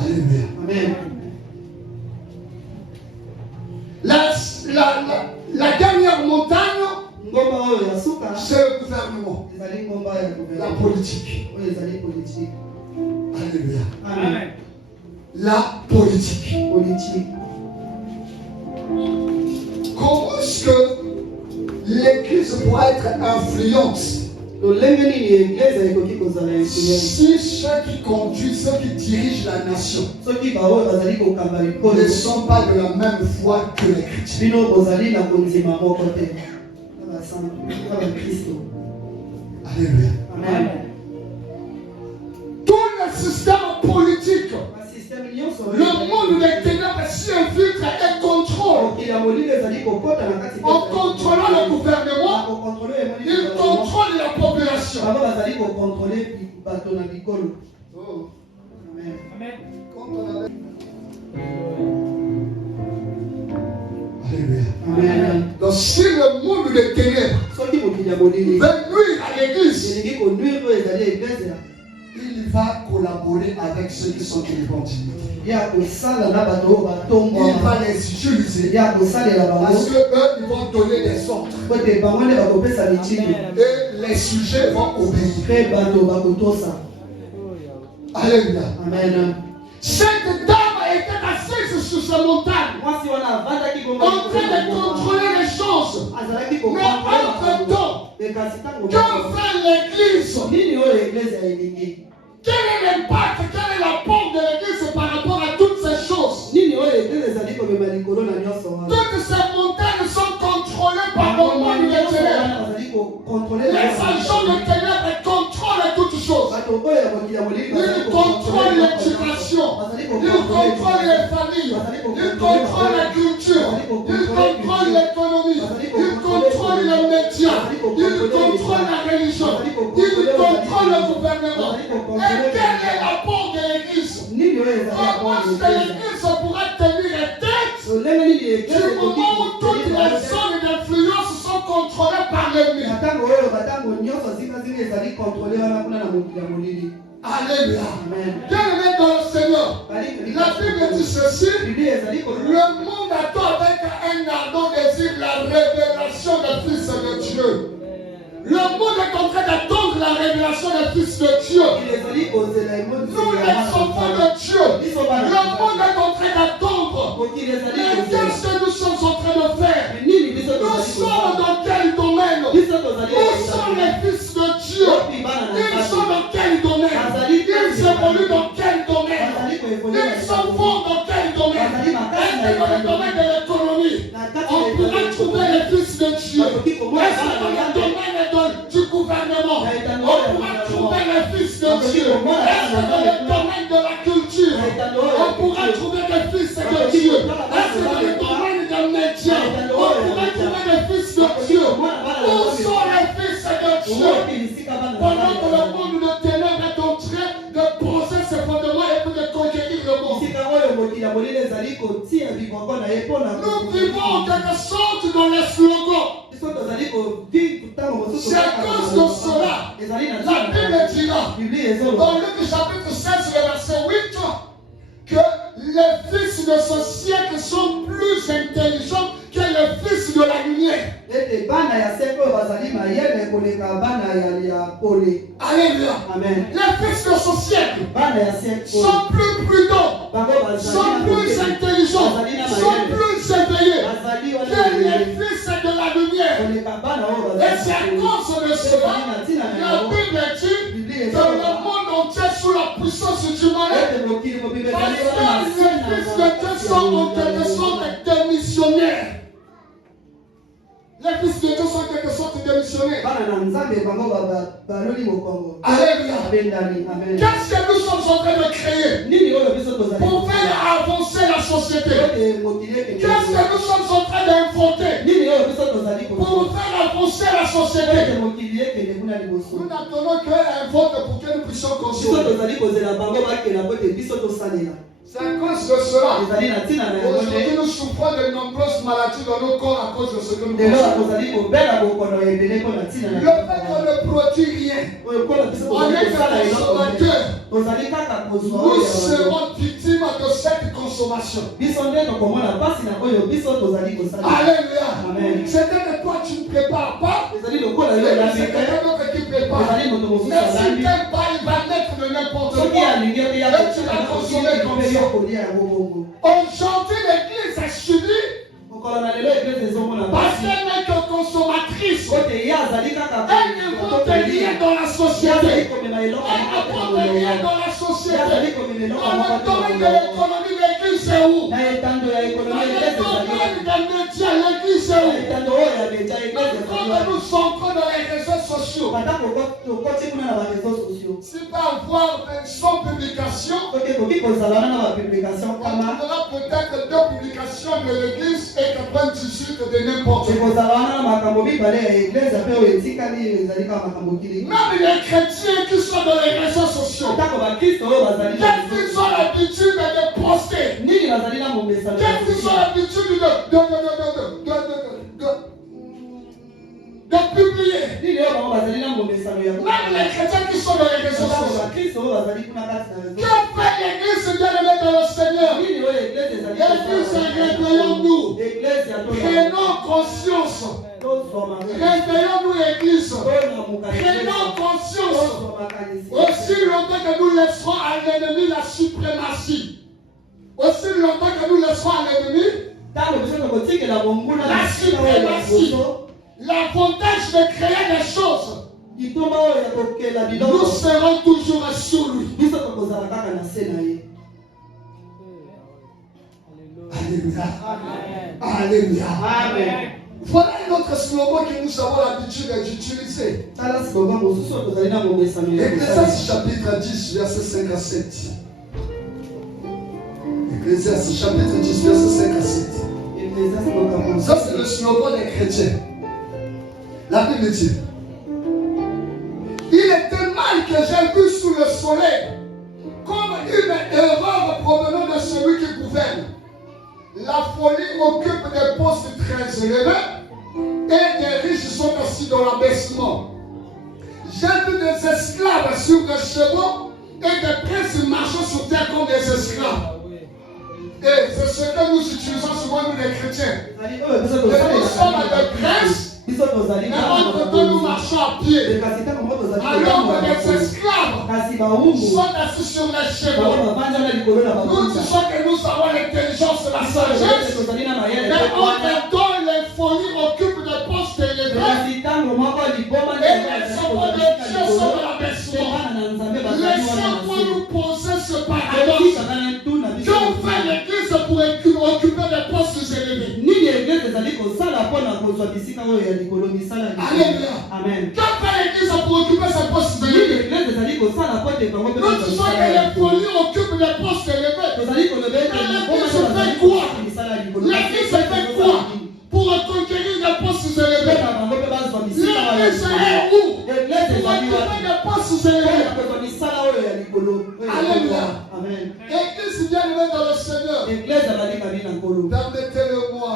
Alléluia. Amen. La dernière montagne, c'est le gouvernement. La politique. Alléluia. Amen. La politique. Comment est-ce que l'Église pourra être influente si ceux qui conduisent, ceux qui dirigent la nation ne sont pas de la même foi que les chrétiens? Alléluia. Amen. Tout le système politique, le monde des ténèbres s'y infiltre et contrôle. En contrôlant le gouvernement, il contrôle la population. Oh. Amen. Alléluia. Amen. Donc si le monde des ténèbres veut nuire à l'église, il va collaborer avec ceux qui sont in continuité. Il va les utiliser parce qu'eux, ils vont donner des ordres. Et les sujets vont obéir. Alléluia. Amen. Cette dame était assise sur sa montagne, en train de contrôler les choses. Mais entre-temps, que fait l'Église? Quel est l'impact, quel est l'apport de l'Église par rapport à toutes ces choses? Toutes ces montagnes sont contrôlées par le monde des ténèbres. Les agents de ténèbres contrôlent toutes choses. Ils contrôlent l'éducation, ils contrôlent les familles, ils contrôlent la culture, ils contrôlent l'économie, ils contrôlent les médias, ils contrôlent la religion, ils contrôlent le gouvernement. Et quel est l'apport de l'Église? Comment est-ce que l'Église pourra tenir tête du moment où toutes les zones d'influence sont contrôlées par l'ennemi? Alléluia. Bien-aimé dans le Seigneur, la Bible dit ceci: le monde attend avec un ardent désir la révélation des fils de Dieu. Le monde est en train d'attendre la révélation des fils de Dieu. Nous, les enfants de Dieu, le monde est en train d'attendre. Mais qu'est-ce que nous sommes en train de faire? Nous sommes dans quel domaine? Nous sommes les fils de Dieu. Ils sont dans quel domaine? Ils évoluent dans quel domaine? Ils sont forts dans quel domaine? Est-ce que dans le domaine de l'économie, on pourra trouver les fils de Dieu? Est-ce que dans le domaine du gouvernement, on pourra trouver les fils de Dieu? Est-ce que dans le domaine de la culture, on pourra trouver les fils de Dieu? Est-ce que dans le domaine des médias, on pourra trouver les fils de Dieu? Où sont les fils de Dieu? Pendant que le monde de ténèbres est en train de poser ses fondements et puis de conquérir le monde. Nous vivons en quelque sorte dans les slogans. C'est à cause de cela, la Bible dira, dans Luc chapitre 16, le verset 8, que les fils de ce siècle sont plus intelligents que les fils de la lumière. Alléluia. Amen. Les fils de ce siècle sont plus prudents, sont plus intelligents, sont plus éveillés que les fils de la lumière. Et c'est à cause de cela, la Bible dit que le monde entier sous la puissance du mal, parce que les fils de Dieu sont en quelque sorte des missionnaires. Les fils de Dieu sont en quelque sorte des missionnaires. sanctionner. Alléluia. Qu'est-ce que nous sommes en train de créer pour faire avancer la société? Qu'est-ce que nous sommes en train d'inventer pour faire avancer la société? Nous n'attendons qu'un vote pour que nous puissions consommer. C'est à cause de cela. Aujourd'hui, nous souffrons de nombreuses maladies dans nos corps à cause de ce que nous consommons. Le fait qu'on ne produit rien, on est des consommateurs. Nous serons victimes de cette consommation. Alléluia. C'est que toi tu ne prépares pas, c'est quelqu'un d'autre qui prépare. Mais si quelqu'un il va mettre de n'importe quoi, et tu vas consommer comme ça. Aujourd'hui, l'église est suivie parce qu'elle n'est que consommatrice. Elle n'invente rien dans la société. Elle apporte rien dans la société. Dans le domaine de l'économie, l'église est où? Dans le domaine des médias, l'église est où? Quand nous sommes dans les réseaux sociaux, si pas avoir sans publication, on aura peut-être 2 publications de l'église et 98 de n'importe quoi. Même les chrétiens qui sont dans les réseaux sociaux, qu'est-ce qu'ils ont l'habitude de poster? Qu'est-ce qu'ils ont l'habitude de publier? Même les chrétiens qui sont dans les réseaux sociaux. Que fait l'église bien-aimée de le Seigneur? L'église, réveillons-nous. Prenons conscience. Réveillons-nous, l'église. Prenons conscience. Aussi longtemps que nous laisserons à l'ennemi la suprématie. Aussi longtemps que nous laisserons à l'ennemi la suprématie. L'avantage de créer des choses, nous serons toujours sous lui. Alléluia. Alléluia. Amen. Voilà un autre slogan que nous avons l'habitude d'utiliser. Ecclésiaste chapitre 10, verset 5 à 7. Ecclésiaste chapitre 10, verset 5 à 7. Ça, c'est le slogan des chrétiens. La Bible dit: il était mal que j'ai vu sous le soleil, comme une erreur provenant de celui qui gouverne. La folie occupe des postes très élevés et des riches sont assis dans l'abaissement. J'ai vu des esclaves sur des chevaux et des princes marchant sur terre comme des esclaves. Et c'est ce que nous utilisons souvent, nous les chrétiens. Nous sommes des princes. Mais entre nous marchons à pied. Alors que les esclaves sont assis sur les chevaux. Nous disons que nous avons l'intelligence et la sagesse. Mais en même temps, les folies occupent des postes élevés. Et les enfants de Dieu sont dans l'abaissement. Laissez-moi nous poser ce paradoxe. Que fait l'église pour occuper des postes élevés? Alléluia. Amen. Que fait l'église pour occuper ces postes élevés? Nous disons que les folies occupent des postes élevés. Mais l'église fait quoi? L'église fait quoi pour conquérir des postes élevés? L'église est où? Pour occuper des postes élevés. Alléluia. Amen. L'église bien-aimée dans le Seigneur. Permettez-le-moi.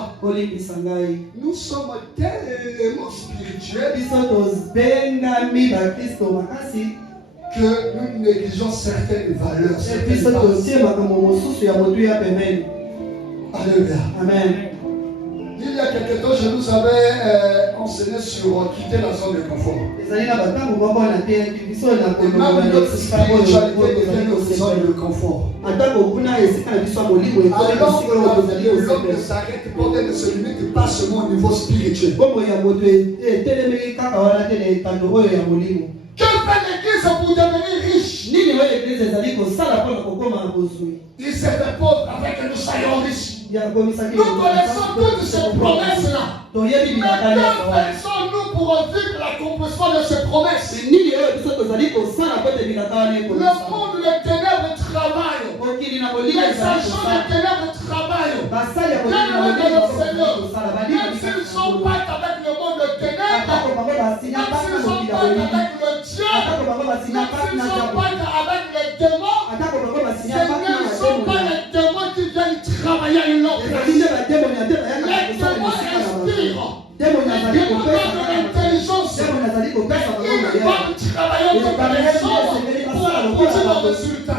Nous sommes tellement spirituels que nous négligeons certaines valeurs. Alléluia. Amen. Il y a quelque temps, je nous avais enseigné sur quitter la zone de confort. Et même notre spiritualité devient notre zone de confort. Alors l'homme ne s'arrête pas, ne se limite pas seulement au niveau spirituel. Que fait l'église pour devenir riche? Il s'est fait pauvre afin que nous soyons riches. Nous connaissons toutes ces promesses-là. Mais que faisons-nous pour vivre l'accomplissement de ces promesses? Le monde des ténèbres travaille. Les agents des ténèbres travaillent. Bien-aimés de le Seigneur, même s'ils sont pas avec le monde des ténèbres, même s'ils sont pas avec le diable, même s'ils sont pas avec les démons, ce ne sont pas les démons qui viennent travailler à une autre place. Les démons inspirent. Les démons de l'intelligence. Ils doivent travailler pour les choses pour accomplir le résultat.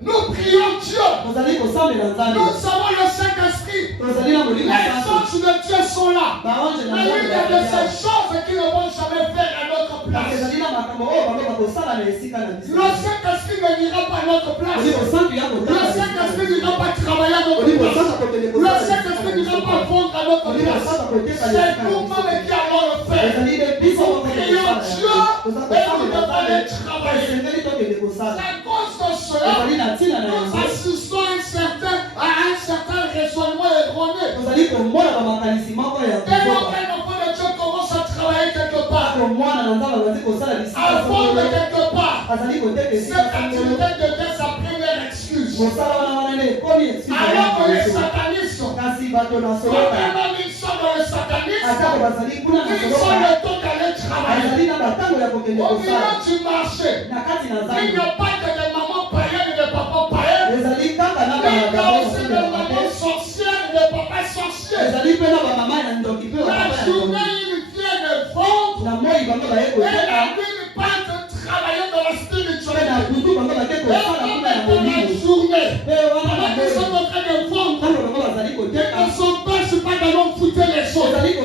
Nous prions Dieu. Nous avons le Saint-Esprit. Les anges de Dieu sont là. Mais il y a de ces choses qui ne vont jamais faire à notre place. Le Saint-Esprit ne n'ira pas à notre place. Le Saint-Esprit n'ira pas travailler à notre place. Le Saint-Esprit n'ira pas vendre à notre place. C'est nous-mêmes qui allons le faire. Nous prions Dieu et nous devons aller travailler. C'est à cause de cela. Nous assistons à un certain raisonnement erroné. Et lorsqu'un enfant de Dieu commence à travailler quelque part, à vendre quelque part, cette activité devient sa première excuse. Alors que les satanistes, quand ils sont dans le satanisme, ils ont le temps d'aller travailler. Au milieu du marché, il n'y a pas que des mamans païennes et des papas païens, mais il y a aussi des mamans sorcières et des papas sorciers. La journée, ils viennent vendre et la nuit, ils partent travailler dans la spiritualité. Et pendant la journée, pendant qu'ils sont en train de vendre, ils ne sont pas dans l'homme foutre les choses. Mais il y a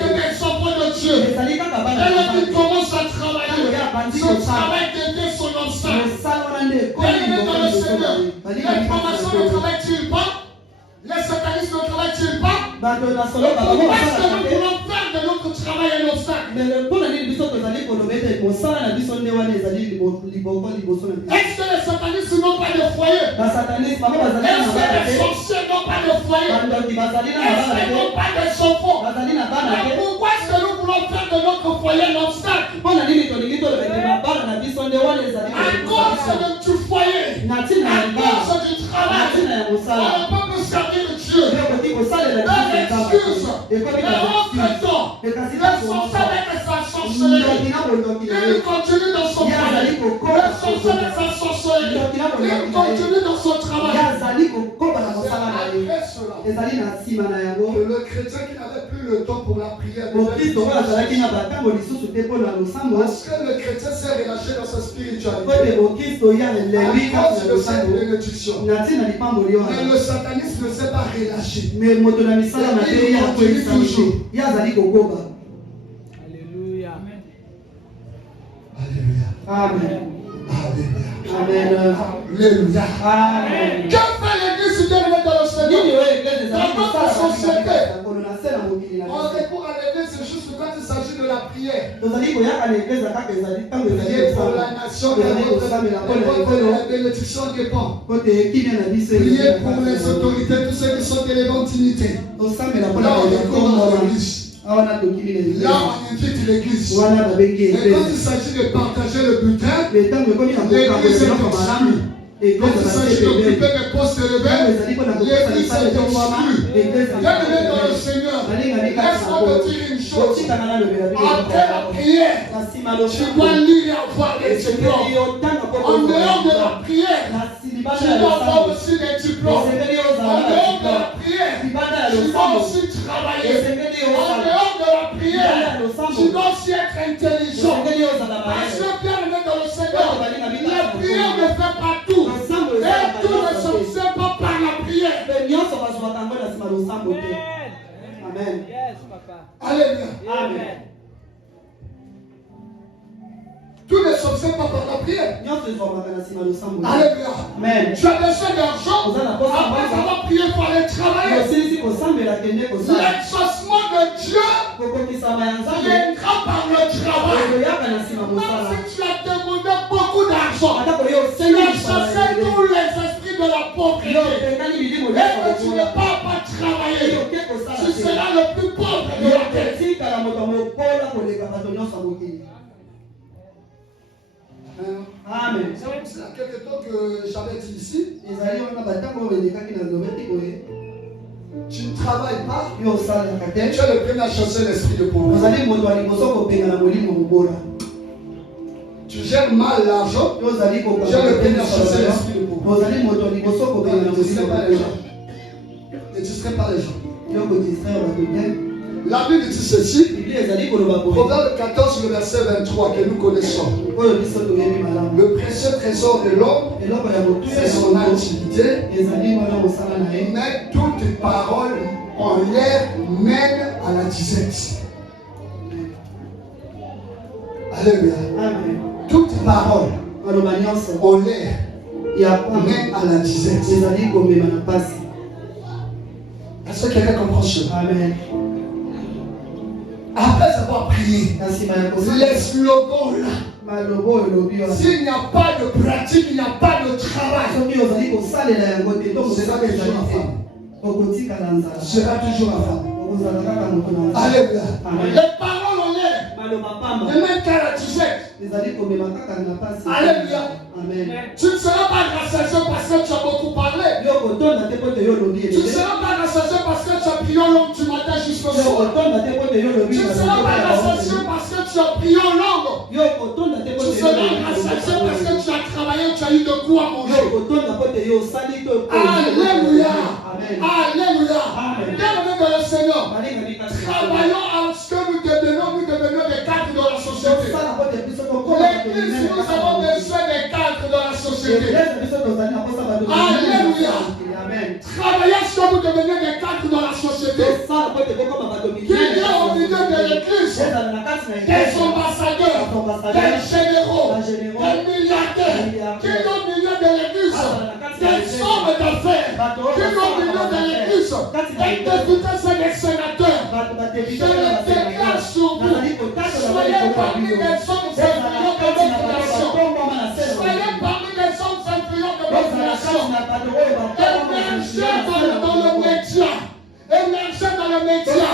que des enfants de Dieu. Et ils commencent à travailler. Ce travail devient son obstacle. Et dans le Seigneur, les formations ne travaillent-ils pas? Les satanistes ne travaillent-ils pas? Parce que nous voulons faire de notre travail un obstacle. Est-ce que les satanistes n'ont pas de foyer? Est-ce que les sorciers n'ont pas de foyer? Est-ce qu'ils n'ont pas de enfants? Mais pourquoi est-ce que nous voulons faire de notre foyer un obstacle? À cause du foyer, à cause du travail, on ne peut plus servir Dieu. Leur excuse, leur regrettant, leur sorcier avec sa sorcellerie, il continue dans son foyer. Leur sorcier avec sa sorcellerie, il continue dans son travail. C'est après cela que le chrétien qui n'avait plus le temps pour la prière, parce que le chrétien s'est relâché dans sa spiritualité à cause de cette bénédiction. Mais le satanisme ne s'est pas relâché. Il continue toujours. Alléluia. Alléluia. Amen. Alléluia. Alléluia. Amen. Que fait l'église bien-aimée dans le Seigneur? Dans notre société, on recourt à l'église juste quand il s'agit de la prière. Prier pour la nation, la bénédiction dépend. Prier pour les autorités, tous ceux qui sont d'éléments d'unité. Là, on recourt à l'église. Là, on invite l'église. Mais quand il s'agit de partager le butin, l'église est exclue. Quand il s'agit d'occuper des postes élevés, l'église est exclue. Bienvenue dans le Seigneur. Laisse-moi te dire une chose. Après la prière, tu dois lire et avoir les diplômes. En dehors de la prière, tu dois avoir aussi des diplômes. En dehors de la prière, tu dois aussi travailler. En dehors de la prière, tu dois aussi être intelligent. Parce que bien aimé dans le Seigneur, la prière ne fait pas tout. Et tout ne se fait pas par la prière. Amen. Yes, papa. Alléluia. Amen. Tout ne se fait pas par la prière. Alléluia. Amen. Tu as besoin d'argent. Après avoir prié, il faut aller travailler. L'exaucement de Dieu, il y a une grande par le travail. Même si tu as demandé beaucoup d'argent, tu as chassé tous les esprits de la pauvreté, et que tu n'es pas travaillé, tu seras le plus pauvre de la terre. Amen. C'est il y a quelque temps que j'avais dit ici, tu ne travailles pas, tu es le premier à chasser l'esprit de pauvreté. Tu gères mal l'argent, tu es le premier à chasser l'esprit de pauvreté. Ne distrais pas les gens. Ne distrais pas les gens. La Bible dit ceci, Proverbe 14, le verset 23 que nous connaissons. Le précieux trésor de l'homme, c'est son activité, mais toute parole en l'air mène à la disette. Alléluia. Toute parole en l'air mène à la disette. Est-ce que quelqu'un comprend cela? Amen. Après avoir prié, les slogans là, s'il n'y a pas de pratique, il n'y a pas de travail, c'est là que je suis ma femme. Sera toujours ma femme. Alléluia. Les paroles en l'air ne mènent qu'à la disette. Alléluia. Tu ne seras pas rassasié parce que tu as beaucoup parlé. Tu ne seras pas rassasié parce que tu as prié en langue du matin jusqu'au soir. Tu ne seras pas rassasié parce que tu as prié en langue. Tu seras rassasié parce que tu as travaillé, tu as eu de quoi manger. Alléluia. Alléluia. Bienvenue dans le Seigneur. Travaillons à ce que nous devenons des cadres de la société. L'église, nous avons besoin des cadres de la société. Alléluia. Travaillez à ce que vous devenez des cadres de la société. Qu'il y a au milieu de l'église des ambassadeurs, des généraux, des milliardaires. Qu'il y a au milieu de l'église des hommes d'affaires. Qu'il y a au milieu de l'église des députés et des sénateurs. Je le déclare sur vous. Soyez parmi les hommes influents de notre nation. Soyez parmi les hommes influents de notre nation. Émergez dans le média. Émergez dans le média.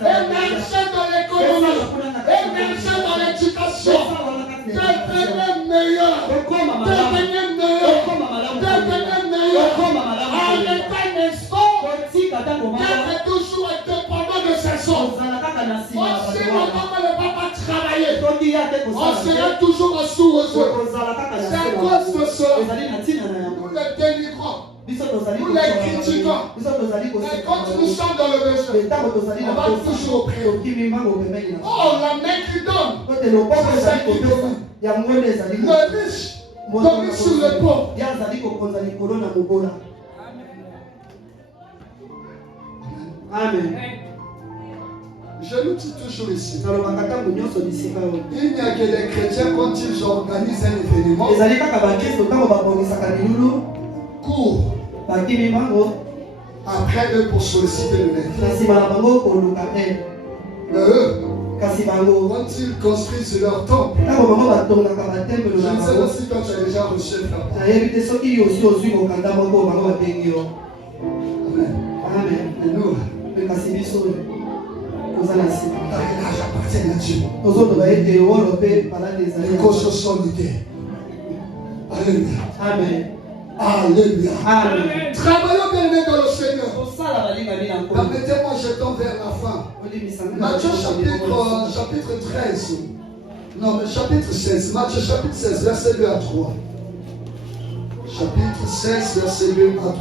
Émergez dans l'économie. Émergez dans l'éducation. Devenez meilleur. Devenez meilleur. Devenez meilleur. Arrêtez un instant d'être toujours dépendant de ces hommes. Aussi longtemps que ne va pas travailler, on sera toujours sous eux. C'est à cause de cela. Nous les dénigrons. Nous les critiquons. Mais quand nous sommes dans le besoin, on va toujours prier. Oh, la main qui donne, c'est celle qui domine. Le riche domine sur le pauvre. Amen. Je nous dis toujours ici, il n'y a que les chrétiens quand ils organisent un événement, courent après eux pour solliciter le maître. Eux, quand ils construisent leur temple, je ne sais pas si toi tu as déjà reçu le temple. Amen. Et nous, l'héritage appartient à Dieu. Les causes sont liées. Alléluia. Amen. Alléluia. Amen. Travaillons bien dans le Seigneur. Permettez-moi, je tends vers la fin. Matthieu chapitre 13. Non, mais chapitre 16. Matthieu chapitre 16, verset 2 à 3. Chapitre 16, verset 2 à 3.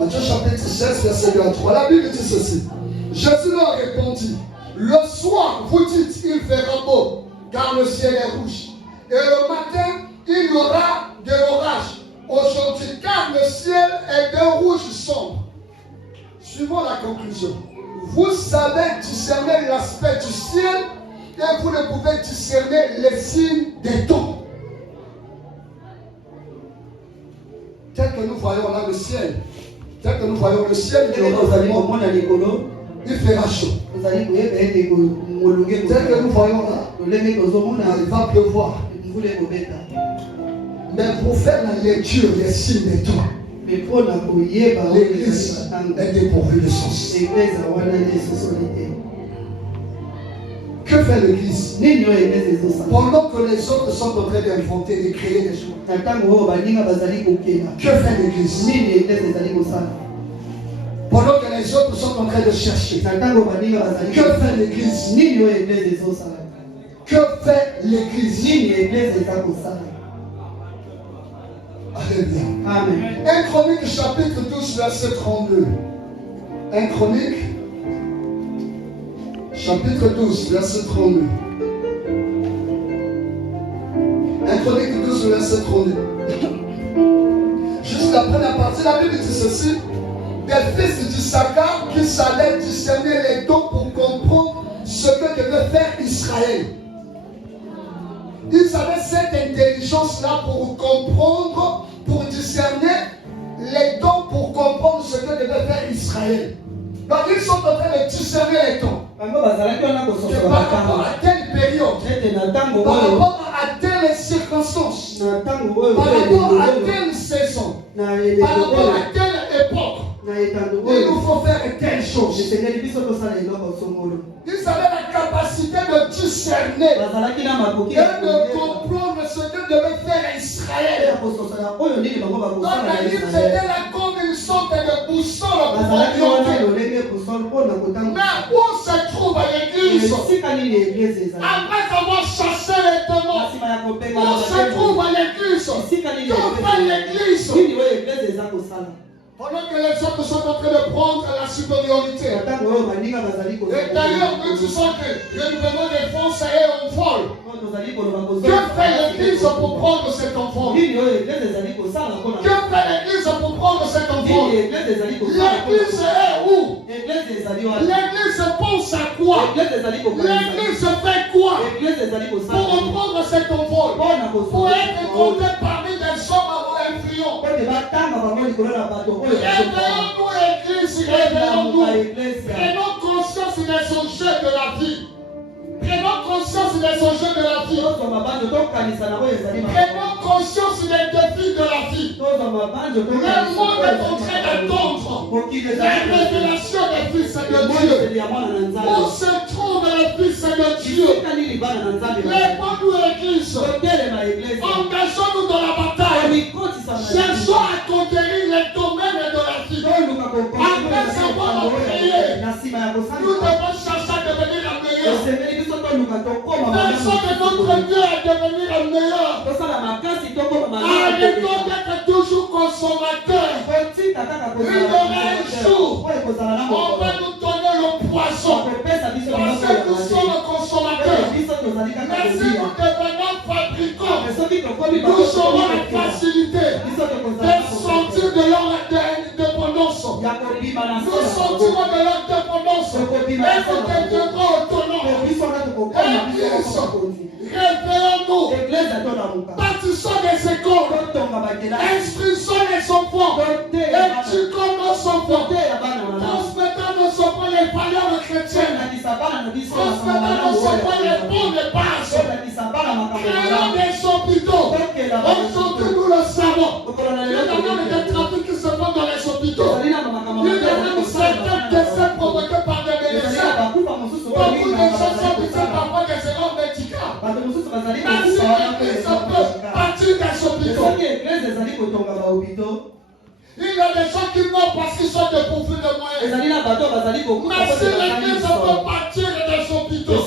Matthieu chapitre 16, verset 2 à 3. La Bible dit ceci. Jésus leur répondit, le soir, vous dites, il fera beau, car le ciel est rouge. Et le matin, il y aura de l'orage. Aujourd'hui, car le ciel est d'un rouge sombre. Suivons la conclusion. Vous savez discerner l'aspect du ciel et vous ne pouvez discerner les signes des temps. Tel que nous voyons là le ciel, il fera chaud. Tel que nous voyons là, il va pleuvoir. Mais pour faire la lecture des signes des temps, l'église est dépourvue de sens. Que fait l'église? Pendant que les autres sont en train d'inventer, de créer des choses. Que fait l'église? Pendant que les autres sont en train de chercher. Que fait l'église? Que fait l'église? Alléluia. Amen. 1 Chronique chapitre 12 verset 32. 1 Chronique chapitre 12 verset 32. 1 Chronique 12 verset 32. Juste après la partie, la Bible dit ceci. Des fils d'Issachar qui savaient discerner les dons pour comprendre ce que devait faire Israël. Ils avaient cette intelligence-là pour comprendre, pour discerner les dons, pour comprendre ce que devait faire Israël. Donc ils sont en train de discerner les dons. Par rapport à telle période, par rapport à telle circonstance, par rapport à telle saison, par rapport à telle époque, il nous faut faire telle chose. Ils avaient la capacité de discerner et de comprendre ce que devait faire Israël. Donc la Bible c'était là comme une sorte de boussole pour orienter. Mais où se trouve l'église? Après avoir chassé les démons, où se trouve l'église? Que fait l'église? Pendant que les autres sont en train de prendre la supériorité. Et d'ailleurs, nous disons que le gouvernement des fonds est en vol. Que fait l'église pour prendre cet enfant? Que fait l'église pour prendre cet enfant? L'église est où? L'église pense à quoi? L'église fait quoi? Pour reprendre cet enfant? Pour être compté parmi des hommes influents. Réveillons-nous, Église, réveillons-nous. Prenons conscience des enjeux de la vie. Prenons conscience des enjeux de la vie. Prenons conscience des défis de la vie. Le monde est en train d'attendre la révélation des fils de Dieu. Où se trouve le fils de Dieu? Lève-nous, Église. Engageons-nous dans la bataille. Cherchons à conquérir les domaines de la vie. Après avoir prié, nous devons chercher à devenir la meilleure. Faisons de notre mieux à devenir la meilleure. Arrêtons d'être toujours consommateurs. Il y aura un jour, on va nous donner le poisson. Parce que nous sommes consommateurs. Mais si nous devenons fabricants, nous aurons la facilité de sortir de leur dépendance. Nous sortirons de leur dépendance et nous deviendrons autonomes. Réveillons-nous. Bâtissons des écoles. Instruisons les enfants. Éduquons nos enfants. Transmettons nos enfants les valeurs chrétiennes. Transmettons nos enfants les bonnes bases. Créons des hôpitaux. Aujourd'hui, nous le savons. Il y a des trafics qui se font dans les hôpitaux. Il y a même certains décès provoqués par des médecins. Beaucoup de gens sont obligés parfois des erreurs médicales. Mais si l'église peut partir des hôpitaux, il y a des gens qui meurent parce qu'ils sont dépourvus de moyens. Mais si l'église peut partir des hôpitaux,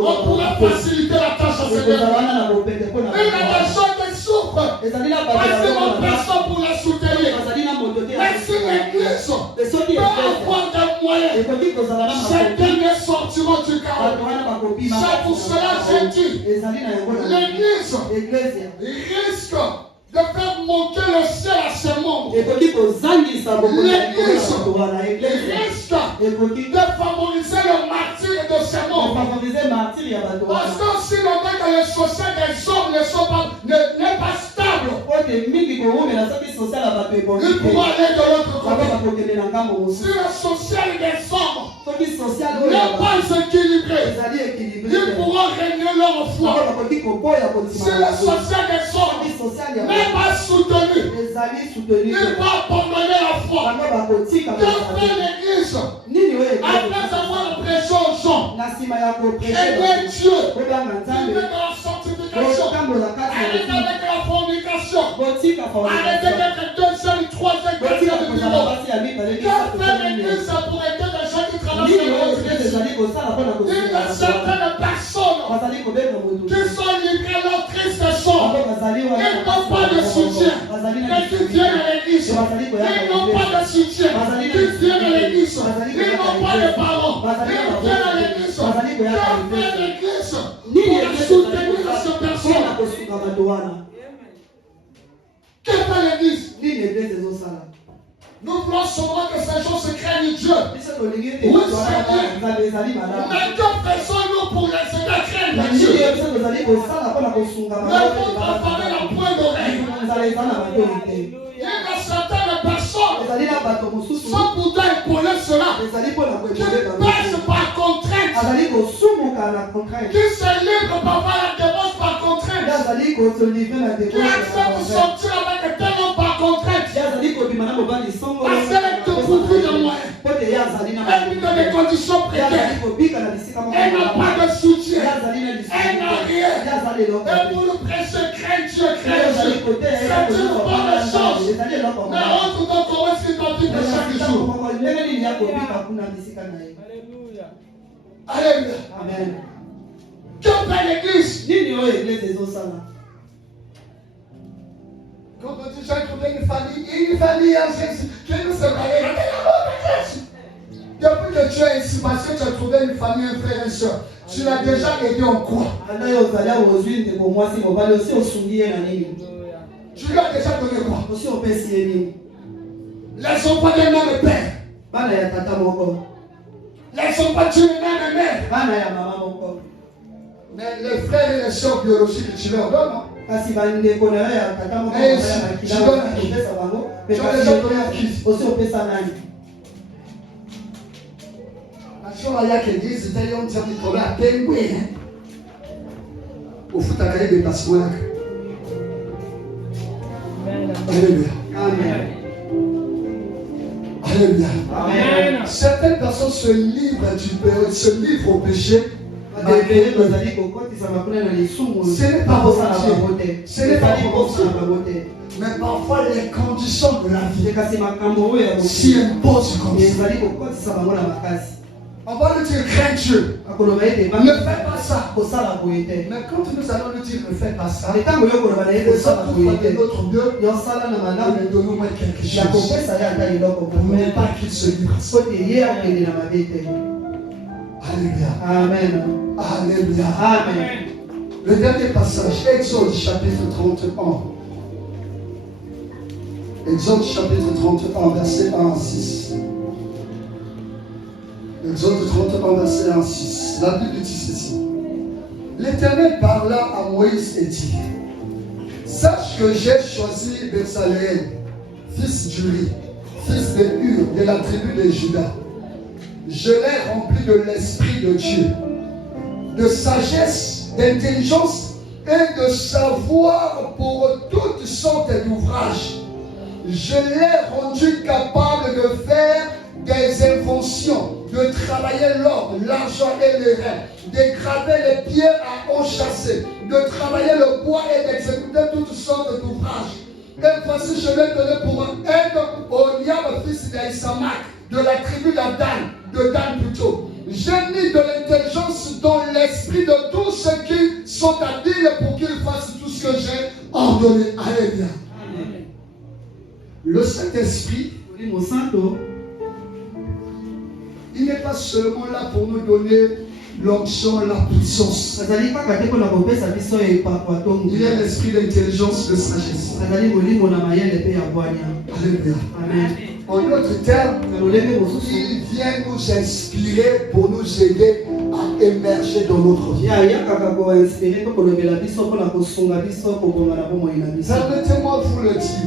on pourrait faciliter la tâche à ces gens. Il y a des gens qui souffrent parce qu'ils n'ont personne pour les soutenir. Mais si l'église peut avoir des moyens, ces derniers sortiront du chaos. C'est pour cela que j'ai dit, l'église risque de faire monter le ciel à ses membres. L'église risque de favoriser le martyre de ses membres. Parce que si le fait que le social des hommes n'est pas stable, Il pourra aller de l'autre côté. Si le social des hommes n'est pas équilibré, ils pourront régner leur foi. Si le social des hommes n'est pas soutenu, ils vont abandonner la foi. Que fait l'Église après avoir prêché aux gens? Aimer Dieu, vivre dans la sanctification, arrêter avec la fornication, arrêter d'être deuxième, troisième, quatrième niveau. Que fait l'Église pour aider les gens qui travaillent dans l'Église? Il y a certaines personnes qui sont livrées à leur triste sort. Ils n'ont pas de soutien. Mais qui viennent à l'Église, ils n'ont pas de soutien. Qui viennent à l'Église, ils n'ont pas de parents. Ils viennent à l'Église. Que fait l'Église pour soutenir ces personnes? Que fait l'Église? Nous voulons seulement que ces gens se craignent Dieu. Oui, c'est bien. Mais que faisons-nous pour les aider à craindre Dieu? Le monde a parlé la pointe d'oreille. Il y a certaines personnes sont pourtant épaulées cela, qui passent par contrainte, qui se livrent parfois à la démence par contrainte, qui acceptent de sortir avec tel homme par contrainte, parce qu'elle te pourvu de moyens, elle vit dans des conditions précaires, elle n'a pas de soutien, elle n'a rien, et pour nous prêcher, crains Dieu, c'est une bonne chose, mais on doit commencer à vivre chaque jour. Alléluia. Amen. Que fait l'Église? Quand on dit j'ai trouvé une famille en Jésus, qui nous séparer. Depuis que tu es ici, parce que tu as trouvé une famille, un frère et soeur, tu l'as déjà aidé en quoi? Tu lui as déjà donné quoi? Les enfants d'un même père. Les enfants d'une même mère. Mais les frères et les soeurs biologiques, tu leur donnes, non? Kasi bandeko na ya tata moko ya makila opesa bango mais kasi aussi opesa nani ashora yake ndizi tayo mtani tola pengwe ufuta karibu pasimo yake. Alléluia. Amen. Alléluia. Amen. Certaines personnes se livrent du péché, se livrent au péché. Ce n'est pas volontiers. Ce n'est pas volontiers. Mais parfois les conditions de la vie s'y imposent comme ça. On va lui dire crains Dieu. Ne fais pas ça. Mais quand nous allons lui dire ne fais pas ça, nous allons de notre mieux, nous donnons quelque chose. Pour ne pas qu'il se livre. Alléluia. Amen. Alléluia. Amen. Le dernier passage, Exode chapitre 31. Exode chapitre 31, verset 1 à 6. Exode 31, verset 1 à 6. La Bible dit ceci. L'Éternel parla à Moïse et dit: sache que j'ai choisi Bezaleel, fils d'Uri, fils de Hur, de la tribu de Juda. Je l'ai rempli de l'Esprit de Dieu, de sagesse, d'intelligence et de savoir pour toutes sortes d'ouvrages. Je l'ai rendu capable de faire des inventions, de travailler l'or, l'argent et les reins, de graver les pierres à enchâsser, de travailler le bois et d'exécuter toutes sortes d'ouvrages. Et voici, je l'ai donné pour aide au Liam, fils d'Aïsamak, de la tribu de Dan plutôt. J'ai mis de l'intelligence dans l'esprit de tous ceux qui sont habiles pour qu'ils fassent tout ce que j'ai ordonné. Alléluia. Le Saint-Esprit, il n'est pas seulement là pour nous donner l'onction, la puissance. Il est l'esprit d'intelligence, de sagesse. Alléluia. Amen. En d'autres termes, il vient nous inspirer pour nous aider à émerger dans notre vie. Permettez-moi de vous le dire.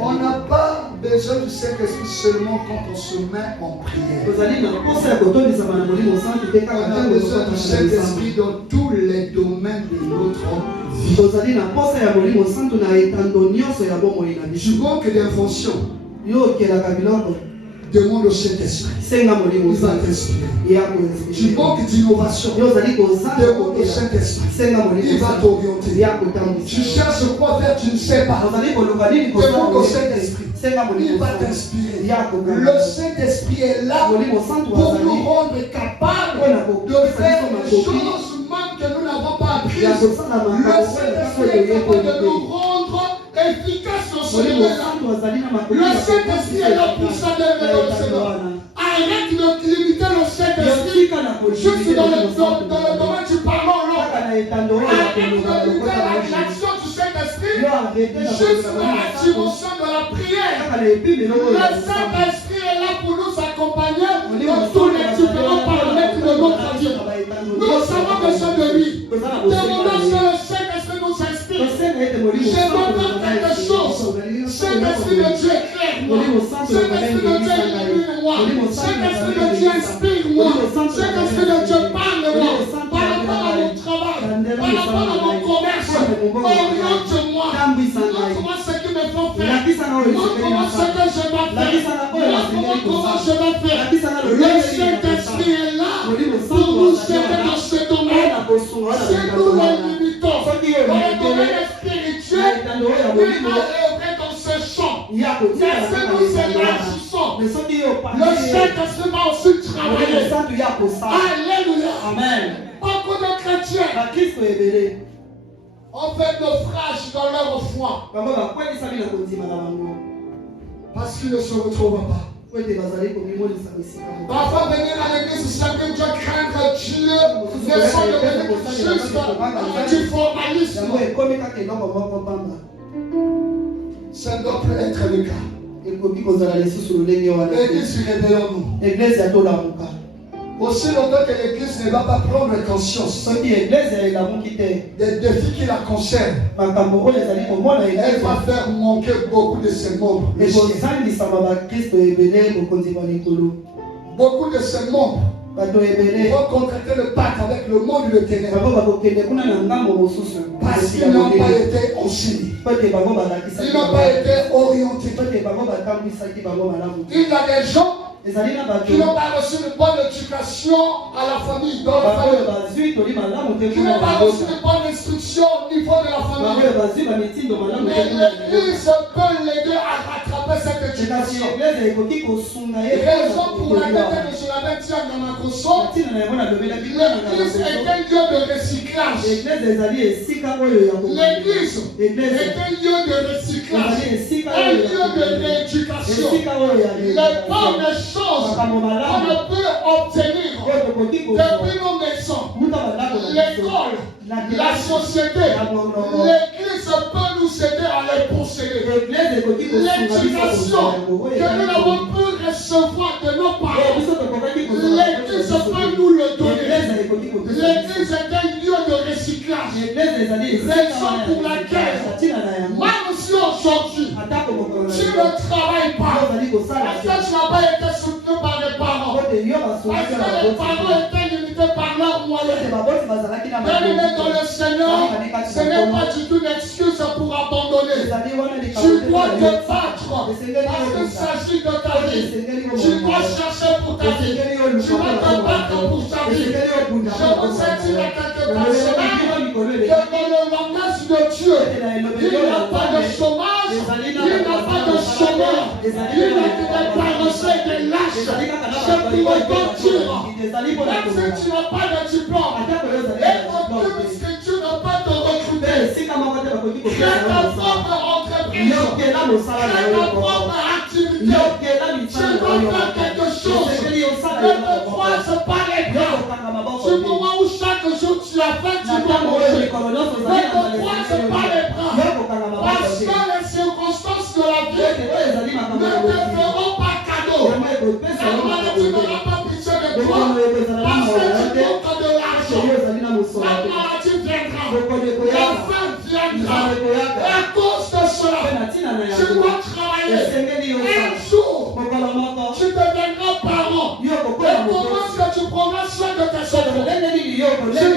On n'a pas besoin du Saint-Esprit seulement quand on se met en prière. On a besoin du Saint-Esprit dans tous les domaines de notre vie. Je manque d'invention. Demande au Saint-Esprit. Il va t'inspirer. Tu manques d'innovation. Demande au Saint-Esprit. Il va t'orienter. Tu cherches quoi faire, tu ne sais pas. Demande au Saint-Esprit. Il va t'inspirer. Le Saint-Esprit est là pour nous rendre capables de faire des choses même que nous n'avons pas apprises. Le Saint-Esprit est capable de nous rendre efficaces dans ce domaine-là. Le Saint-Esprit est là pour ça de Seigneur. Arrête de limiter le Saint-Esprit juste dans le domaine du parlement. Arrête de limiter l'action du Saint-Esprit juste dans la dimension de la prière. Le Saint-Esprit est là pour nous accompagner dans tous les différents paramètres de notre vie. Nous avons besoin de lui. Demandons que le Saint-Esprit nous inspire. J'aimerais faire quelque chose. Saint-Esprit de Dieu éclaire-moi. Saint-Esprit de Dieu illumine-moi. Saint-Esprit de Dieu inspire-moi. Saint-Esprit de Dieu parle-moi. Par rapport à mon travail, par rapport à mon commerce, oriente-moi. Montre-moi ce qu'il me faut faire. Montre-moi ce que je dois faire. Montre-moi comment je dois faire. Le Saint-Esprit est là pour nous aider dans ce domaine. Si nous le limitons dans le domaine spirituel, il va œuvrer dans ce champ. Mais si nous élargissons, le Saint-Esprit va aussi travailler. Alléluia. Amen. Beaucoup de chrétiens ont fait naufrage dans leur foi parce qu'ils ne se retrouvent pas. Parfois venir à l'église, servir Dieu, craindre Dieu, ne sont devenus juste du formalisme. Ça ne doit plus être le cas. L'église, réveillons-nous. Aussi longtemps que l'église ne va pas prendre conscience des défis qui la concernent, elle va faire manquer beaucoup de ses membres. Beaucoup de ses membres vont contracter le pacte avec le monde de ténèbres parce qu'ils n'ont pas été enseignés. Ils n'ont pas été orientés. Il y a des gens qui n'ont pas reçu une bonne éducation à la famille, dans la famille. Qui n'ont pas reçu une bonne instruction au niveau de la famille. Mais l'Église peut l'aider à rattraper cette éducation. Raison pour laquelle je l'avais dit à Namakoso, l'Église est un lieu de recyclage. L'Église est un lieu de recyclage, un lieu de rééducation. Les bonnes choses qu'on ne peut obtenir depuis nos maisons, l'école, la société, l'Église peut nous aider à les posséder. L'éducation que nous n'avons pu recevoir de nos parents, l'Église peut nous le donner. L'Église est un lieu de recyclage. Raison pour laquelle, même si aujourd'hui, tu ne travailles pas, parce que tu n'as pas été soutenu par les parents, parce que les parents étaient limités par leurs moyens. Bien-aimé dans le Seigneur, ce n'est pas du tout une excuse pour abandonner. Tu dois te battre parce qu'il s'agit de ta vie. Tu dois chercher pour ta vie. Tu dois te battre pour ta vie. Je vous ai dit à quelques personnes que dans le langage de Dieu, il n'y a pas de chômage, il n'y a pas de chômeur, il n'y a que des paresseux et des lâches. Je pourrais te dire, même si tu n'as pas de diplôme, et aucune structure ne peut te recruter. Crée ta propre entreprise, crée ta propre activité. Tu dois faire quelque chose. Ne te croise pas les bras. parce que tu manques de l'argent, la maladie viendra, la faim viendra. Et à cause de cela, tu dois travailler. Un jour, tu deviendras parent. Et comment est-ce que tu prendras soin de tes enfants? Tu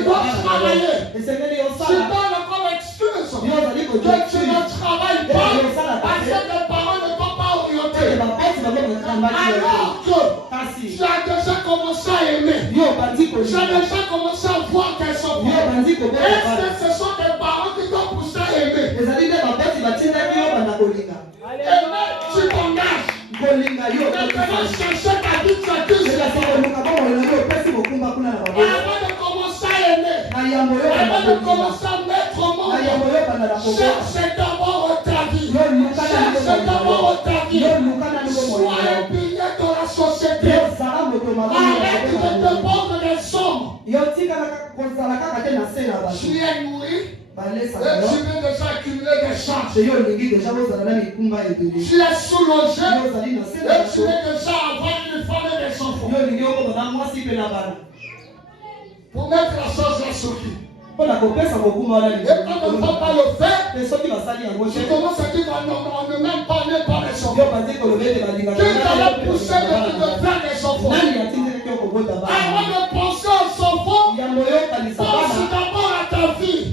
dois travailler. Tu donnes comme excuse que tu ne travailles pas parce que tes parents ne t'ont pas orienté. Alors que tu as déjà commencé à aimer. Tu as déjà commencé à voir tes enfants. Est-ce que ce sont tes parents qui t'ont poussé à aimer? Aimer, tu t'engages. Maintenant, chercher ta vie, tu accuses. Avant de commencer à aimer, avant de commencer à mettre au monde, cherche d'abord ta vie. Cherche d'abord ta vie. Sois un pilier de la société. Arrête de te prendre des sommes. Tu es nourri. Et tu viens déjà accumuler des charges. Tu es sous-logé. Et tu viens déjà avoir une femme et des enfants. Pour mettre la chose là sur qui? Et quand on ne peut pas le faire, tu commences à dire qu'on ne même pas né par les enfants. Qui t'avait poussé de faire des enfants? Avant de penser aux enfants, pense d'abord à ta vie.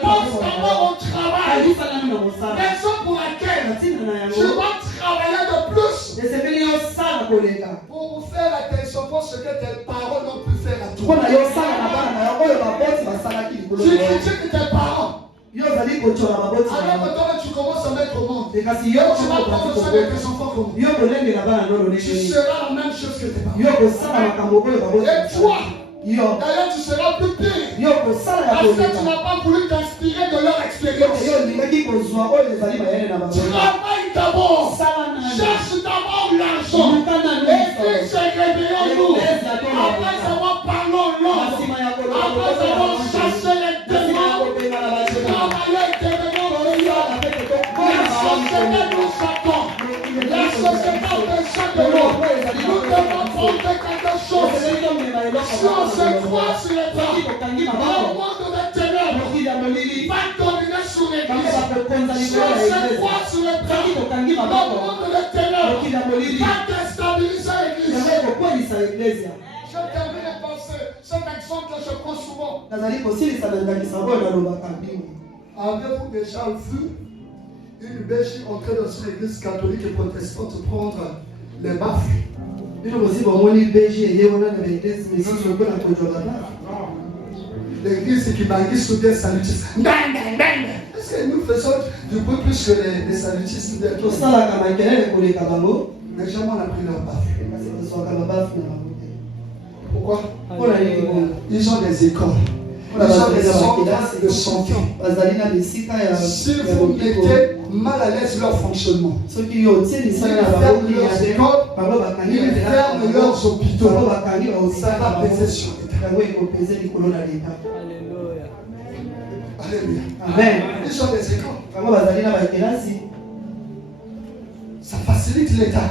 Pense d'abord au travail. Raison pour laquelle tu dois travailler de plus pour faire à tes enfants ce que tes parents n'ont pu faire à toi. Tu critiques tes parents. Alors que toi, tu commences à mettre au monde. Tu vas prendre soin de tes enfants comme tu seras la même chose que tes parents. Et toi, d'ailleurs, tu seras plus pire. Parce que tu n'as pas voulu t'inspirer de leur expérience. Travaille d'abord. Cherche d'abord l'argent. L'église s'est réveillée en nous. Après avoir parlé en langue. Après avoir chassé les démons. Travailler des démons brillants. La société nous attend. La société de chaque jour. Nous devons prendre quelque chose. Si on se croit sur les bras, le monde de ténèbres va dominer sur l'église. Si on se croit sur les bras, le monde de ténèbres va déstabiliser l'église. Je termine par cet exemple que je prends souvent. Avez-vous déjà vu une Belge entrer dans une église catholique et protestante prendre les baffes? L'église qui banquise sous des salutistes. Est-ce que nous faisons du bruit plus que les salutistes? Mais jamais on a pris leur baffe. Pourquoi? Ils ont des écoles. Ils ont des centres de santé. Si vous mettez mal à l'aise leur fonctionnement, ils ferment leurs écoles, ils ferment leurs hôpitaux. Ça va peser sur l'État. Alléluia. Amen. Ils ont des écoles. Ça facilite l'État.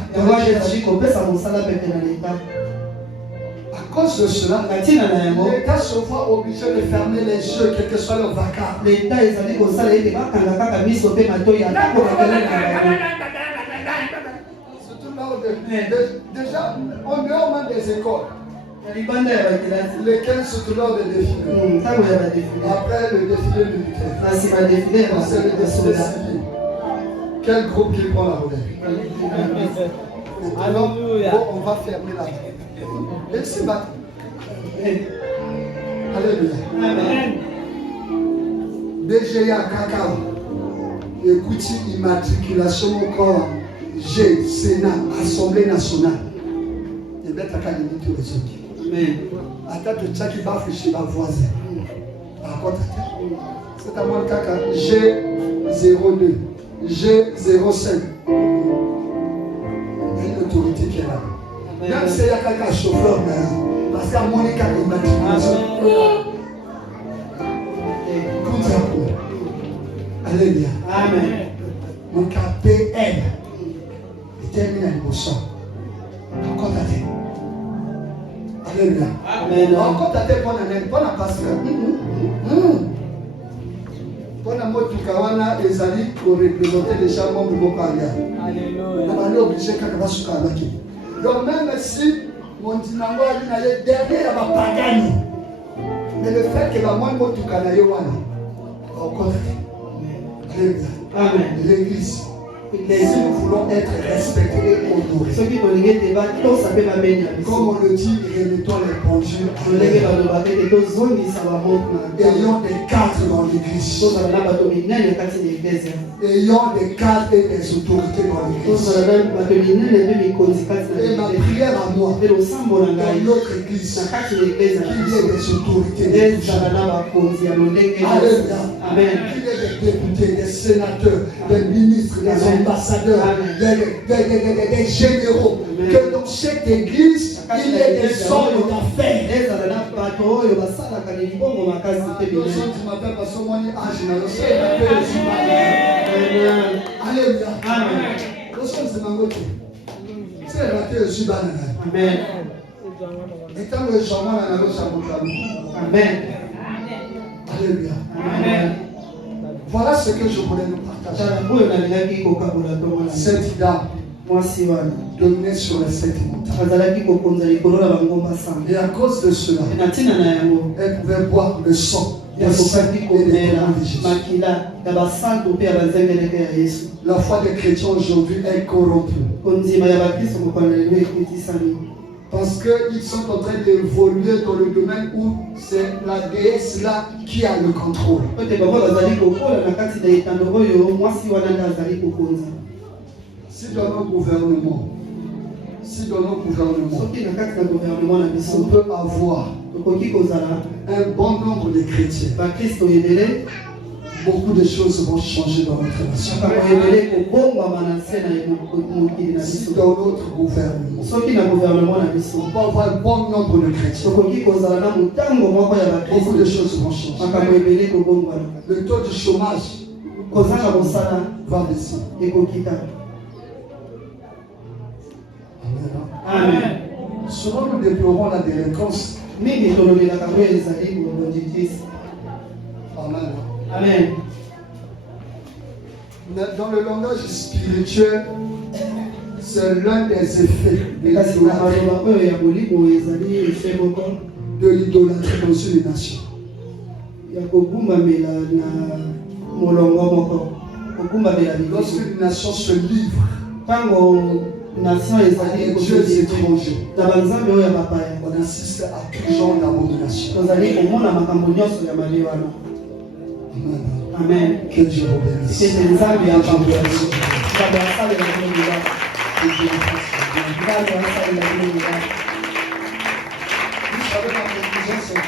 À cause de cela, l'État se voit obligé de fermer les yeux, quel que soit leur vacarme. Surtout là où déjà, en dehors même des écoles, lesquels se trouvent des défilés. Après le défilé militaire, c'est le défilé civil. Quel groupe qui prend la relève? Alors, bon, on va fermer la porte. Et c'est battu. Alléluia. Amen. DGA Cacao. Écoutez, immatriculation au corps. G, Sénat, Assemblée nationale. Et bien, tu as qu'à limiter les autres. Amen. Attends que tu as qui va afficher la voisin. Par contre, c'est à moi le caca. G02. G05. Il y a une autorité qui est là. Même s'il y a quelqu'un chauffeur, parce qu'il y a Monica qui m'a dit. Alléluia. Amen. Mon KPL détermine l'émotion. Encore. Alléluia. Amen. Encore t'as pour la pasteur. Pour la mot du Kawana, les alliés pour représenter les gens membres de Bokalia. Alléluia. On va l'obliger quand on va se calmer. Donc même si mon dynamo a dit derrière la pagani, mais le fait que la moindre mot du Kanayowana, encore. Alléluia. Amen. L'église. Si nous voulons être respectés et honorés, comme on le dit, remettons les pendules. Ayons des cadres dans l'église. Ayons des cadres et des autorités dans l'église. Et ma prière à moi, dans notre église, qu'il y ait des autorités. Alléluia. Amen. Qu'il y ait des députés, des sénateurs, des ministres, des ambassadeurs, des généraux. Que dans chaque église, il y ait des hommes d'affaires. Alléluia. Amen. Alléluia. Amen. Voilà ce que je voulais nous partager. Cette dame dominait sur les 7 montagnes. Et à cause de cela, elle pouvait boire le sang des saints et des témoins de Jésus. La foi des chrétiens aujourd'hui est corrompue. Parce qu'ils sont en train d'évoluer dans le domaine où c'est la déesse là qui a le contrôle. Si dans nos gouvernements, on peut avoir un bon nombre de chrétiens, beaucoup de choses vont changer dans notre nation. Si dans notre gouvernement, on peut avoir un bon nombre de chrétiens, beaucoup de choses vont changer. Le taux de chômage va baisser. Amen. Souvent nous déplorons la délinquance. Amen. Amen. Dans le langage spirituel, c'est l'un des effets de l'idolâtrie dans une nation. Lorsqu'une nation se livre à des dieux étrangers, on assiste à tout genre d'abomination. Amen. Que Dieu vous bénisse. Vous savez, ma conclusion, c'est